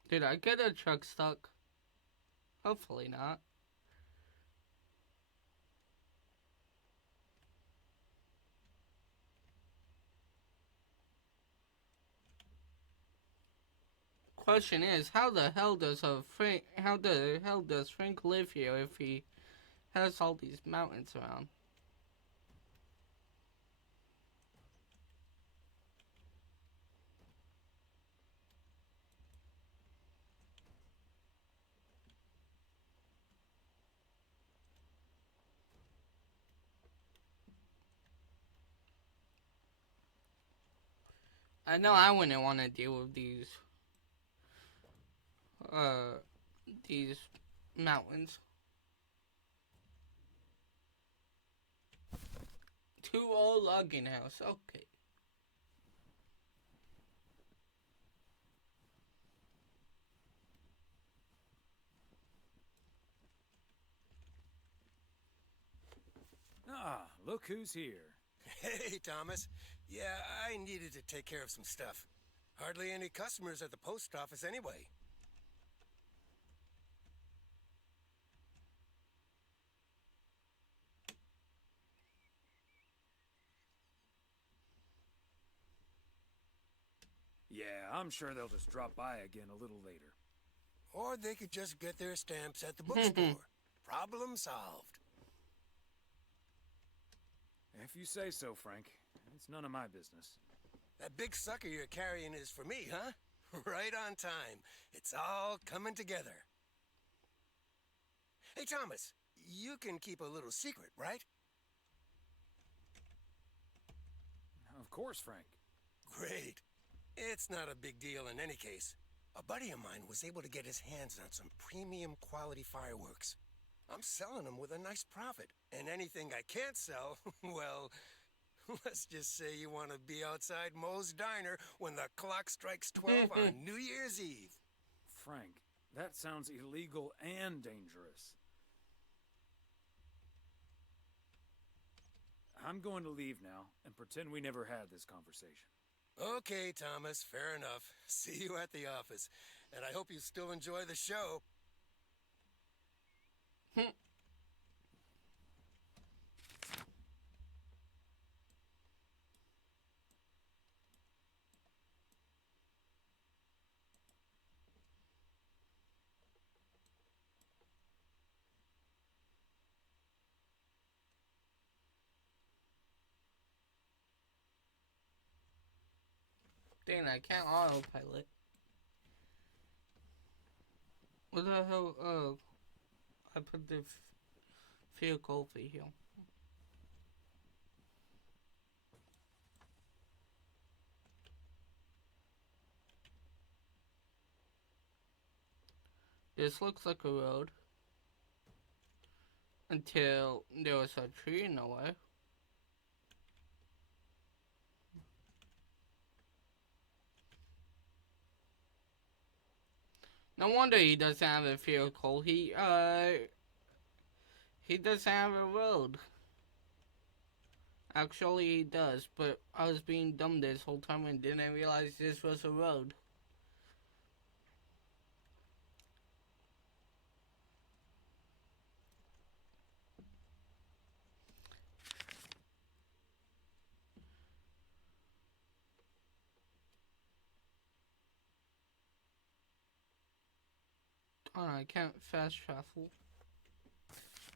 Did I get a truck stuck? Hopefully not. Question is, how the hell does Frank live here if he has all these mountains around? I know I wouldn't want to deal with these mountains. Two old logging house, okay. Ah, look who's here. Hey, Thomas. Yeah, I needed to take care of some stuff. Hardly any customers at the post office anyway. Yeah, I'm sure they'll just drop by again a little later. Or they could just get their stamps at the bookstore. Problem solved. If you say so, Frank. It's none of my business. That big sucker you're carrying is for me, huh? Right on time. It's all coming together. Hey, Thomas, you can keep a little secret, right? Of course, Frank. Great. It's not a big deal in any case. A buddy of mine was able to get his hands on some premium quality fireworks. I'm selling them with a nice profit. And anything I can't sell, well, let's just say you want to be outside Moe's Diner when the clock strikes 12 on New Year's Eve. Frank, that sounds illegal and dangerous. I'm going to leave now and pretend we never had this conversation. Okay, Thomas, fair enough. See you at the office. And I hope you still enjoy the show. Dang, I can't autopilot. What the hell? Oh, I put the vehicle over here. This looks like a road. Until there was a tree in the way. No wonder he doesn't have a vehicle. He doesn't have a road. Actually, he does, but I was being dumb this whole time and didn't realize this was a road. Oh, I can't fast travel.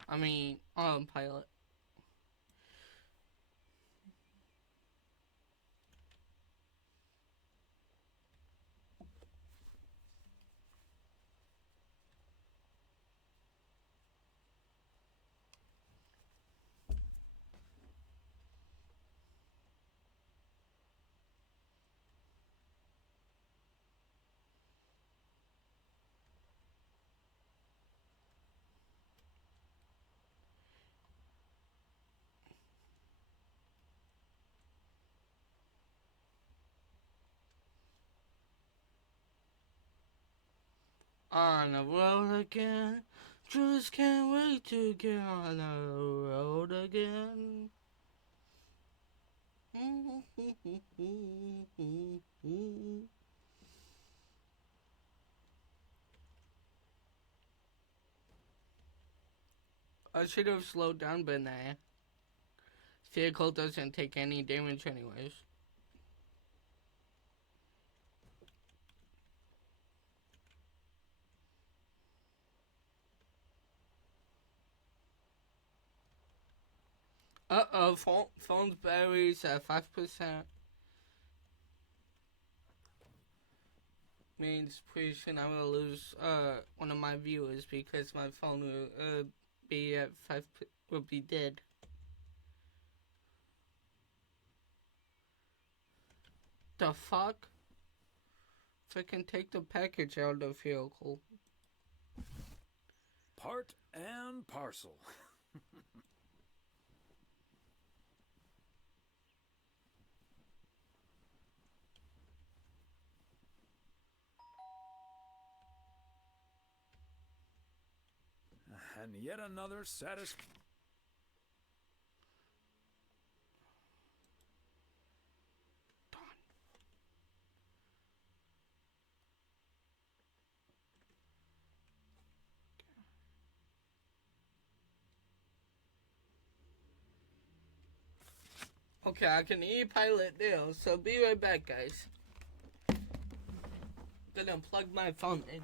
I mean, autopilot. On the road again. Just can't wait to get on the road again. I should have slowed down, but nah. Vehicle doesn't take any damage anyways. Uh-oh, phone's battery's at 5%. Means pretty soon I'm gonna lose one of my viewers because my phone will be at 5, will be dead. The fuck? If I can take the package out of the vehicle. Part and parcel. And yet another Okay, I can e-pilot now, so be right back, guys. Gonna plug my phone in.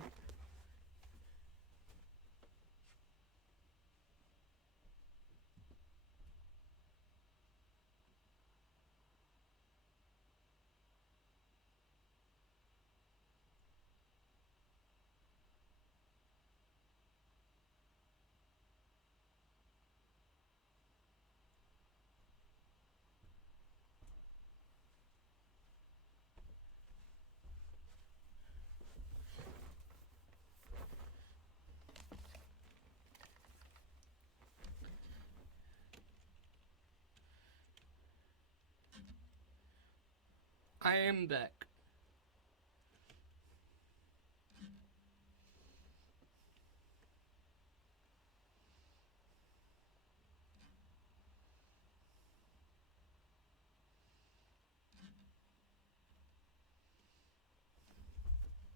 I am back.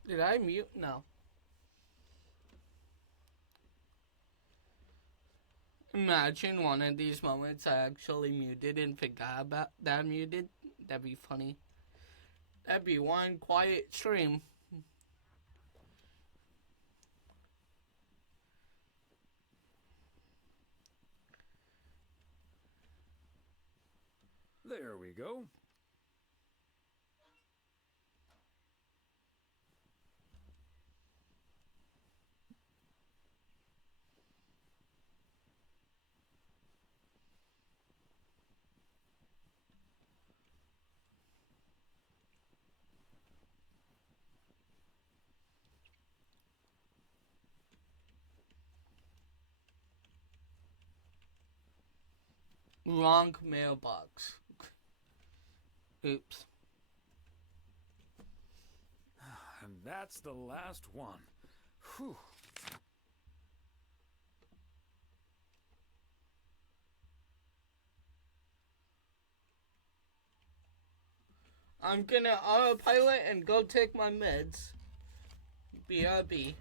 Did I mute? No. Imagine one of these moments I actually muted and forgot about that I muted. That'd be funny. That'd be one quiet stream. There we go. Wrong mailbox. Oops. And that's the last one. Whew. I'm gonna autopilot and go take my meds. BRB.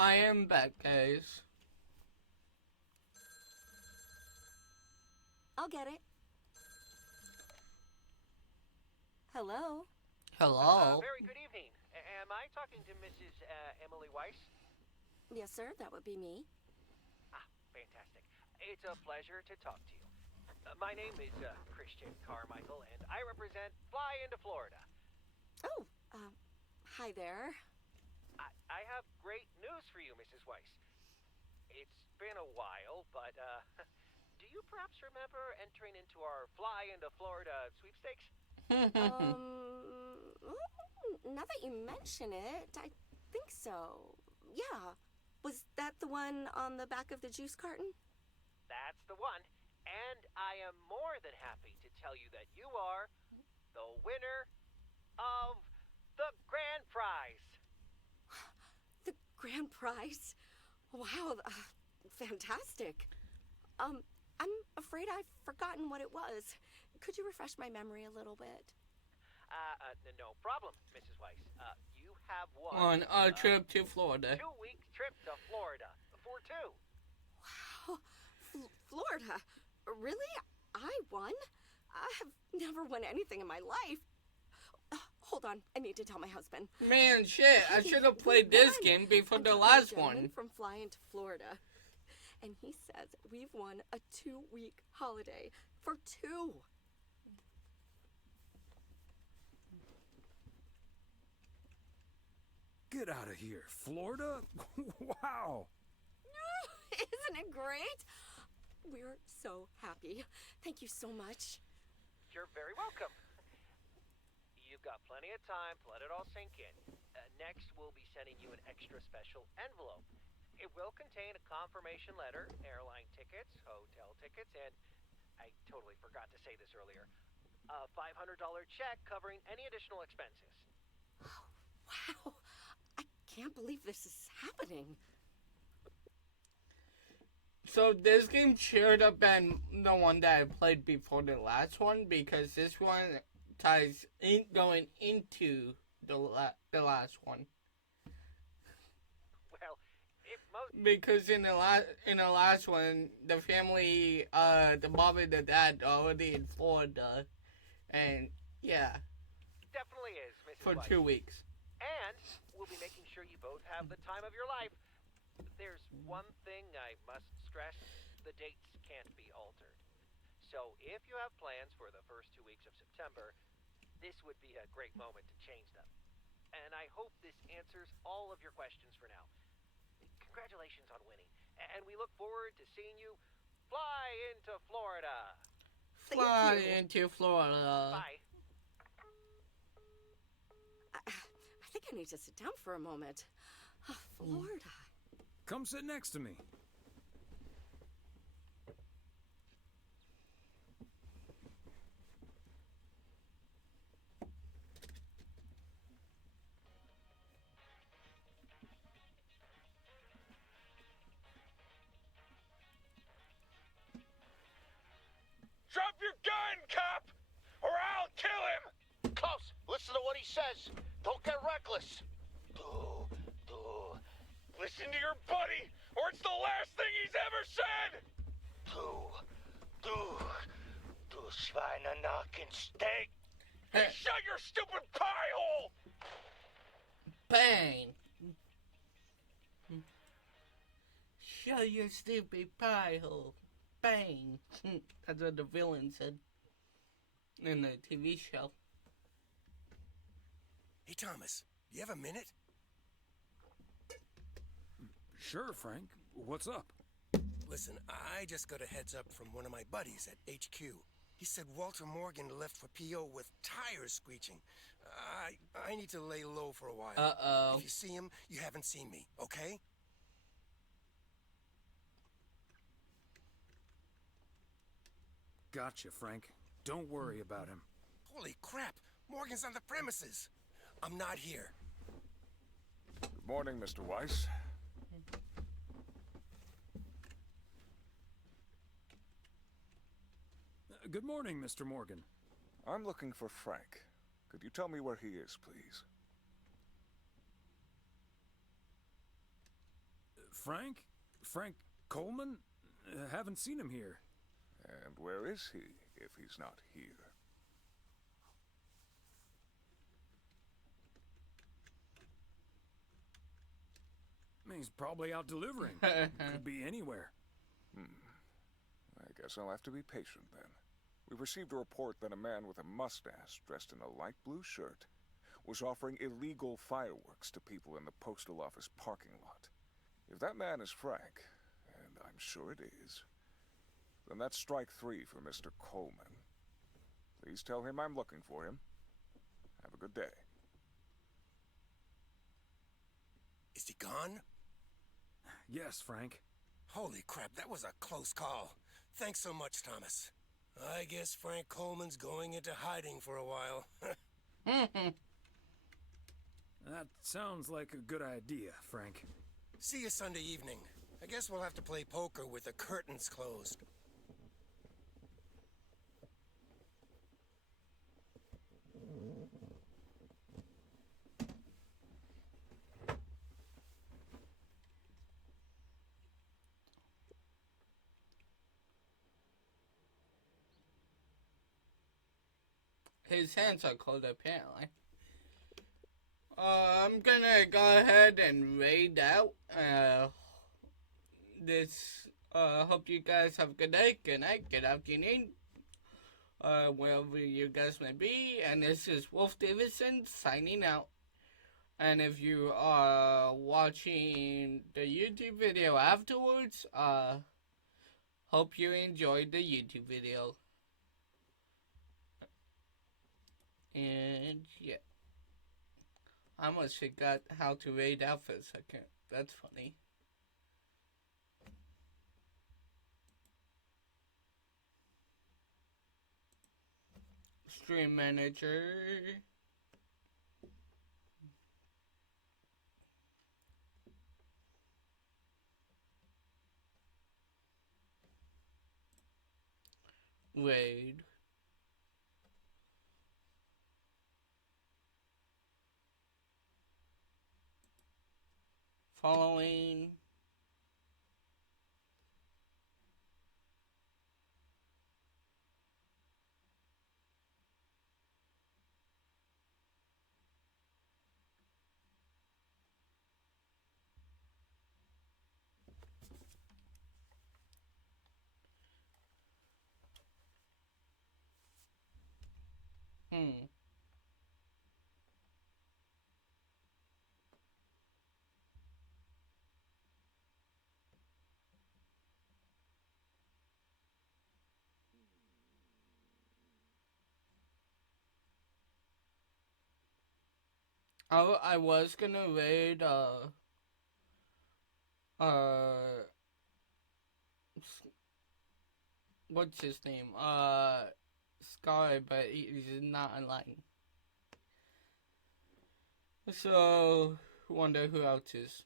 I am back, guys. I'll get it. Hello? Hello? Very good evening. Am I talking to Mrs. Emily Weiss? Yes, sir, that would be me. Ah, fantastic. It's a pleasure to talk to you. My name is Christian Carmichael, and I represent Fly into Florida. Oh, hi there. I have great news for you, Mrs. Weiss. It's been a while, but do you perhaps remember entering into our Fly into Florida sweepstakes? Now that you mention it, I think so. Yeah. Was that the one on the back of the juice carton? That's the one. And I am more than happy to tell you that you are the winner of the grand prize. The grand prize? Wow, fantastic. I'm afraid I've forgotten what it was. Could you refresh my memory a little bit? No problem, Mrs. Weiss. You have won On a trip to Florida. 2-week trip to Florida for two. Wow, Florida? Really? I won? I have never won anything in my life. Hold on, I need to tell my husband. Man, shit, I should have played this game before the last one. From flying to Florida. And he says we've won a 2-week holiday for two. Get out of here. Florida? Wow. Isn't it great? We're so happy. Thank you so much. You're very welcome. You've got plenty of time to let it all sink in. Next, we'll be sending you an extra special envelope. It will contain a confirmation letter, airline tickets, hotel tickets, and I totally forgot to say this earlier, a $500 check covering any additional expenses. Wow. I can't believe this is happening. So this game should have been the one that I played before the last one, because this one ties in going into the last one. Well, if most Because in the last one, the family, the mom and the dad are already in Florida, and yeah, definitely is, Mrs. for Weiss. 2 weeks. And we'll be making sure you both have the time of your life. There's one thing I must stress. The dates can't be altered. So if you have plans for the first 2 weeks of September, this would be a great moment to change them. And I hope this answers all of your questions for now. Congratulations on winning. And we look forward to seeing you fly into Florida. Fly into Florida. Bye. I think I need to sit down for a moment. Florida. Come sit next to me. Drop your gun, cop, or I'll kill him! Close, listen to what he says. Don't get reckless. Listen to your buddy, or it's the last thing he's ever said! Du Schweinenacken steak! Hey, shut your stupid pie hole! Bang! Shut your stupid pie hole. Bang! That's what the villain said in the TV show. Hey, Thomas, you have a minute? Sure, Frank. What's up? Listen, I just got a heads up from one of my buddies at HQ. He said Walter Morgan left for PO with tires screeching. I need to lay low for a while. Uh-oh. If you see him, you haven't seen me, okay? Gotcha, Frank. Don't worry about him. Holy crap! Morgan's on the premises. I'm not here. Good morning, Mr. Weiss. Good morning, Mr. Morgan. I'm looking for Frank. Could you tell me where he is, please? Frank? Frank Coleman? Haven't seen him here. And where is he, if he's not here? He's probably out delivering. Could be anywhere. I guess I'll have to be patient then. We've received a report that a man with a mustache dressed in a light blue shirt was offering illegal fireworks to people in the postal office parking lot. If that man is Frank, and I'm sure it is, then that's strike 3 for Mr. Coleman. Please tell him I'm looking for him. Have a good day. Is he gone? Yes, Frank. Holy crap, that was a close call. Thanks so much, Thomas. I guess Frank Coleman's going into hiding for a while. That sounds like a good idea, Frank. See you Sunday evening. I guess we'll have to play poker with the curtains closed. His hands are cold, apparently. I'm gonna go ahead and raid out. Hope you guys have a good day, good night, good afternoon. Wherever you guys may be. And this is Wolf Davidson signing out. And if you are watching the YouTube video afterwards, hope you enjoyed the YouTube video. And yeah, I almost forgot how to raid out for a second. That's funny. Stream manager. Raid. Following. I was gonna raid, what's his name? Sky, but he's not online. So, wonder who else is.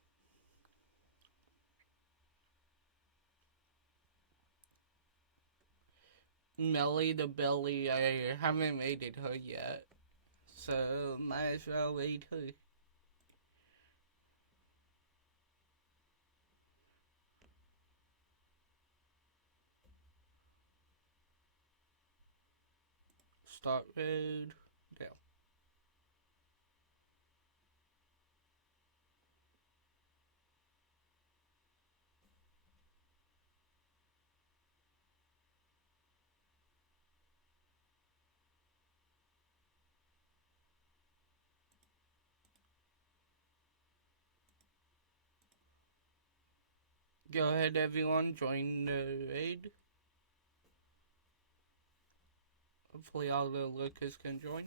Melly the Belly, I haven't raided her yet. So, might as well raid her. Start raid. There. Go ahead, everyone, join the raid. Hopefully all the lurkers can join.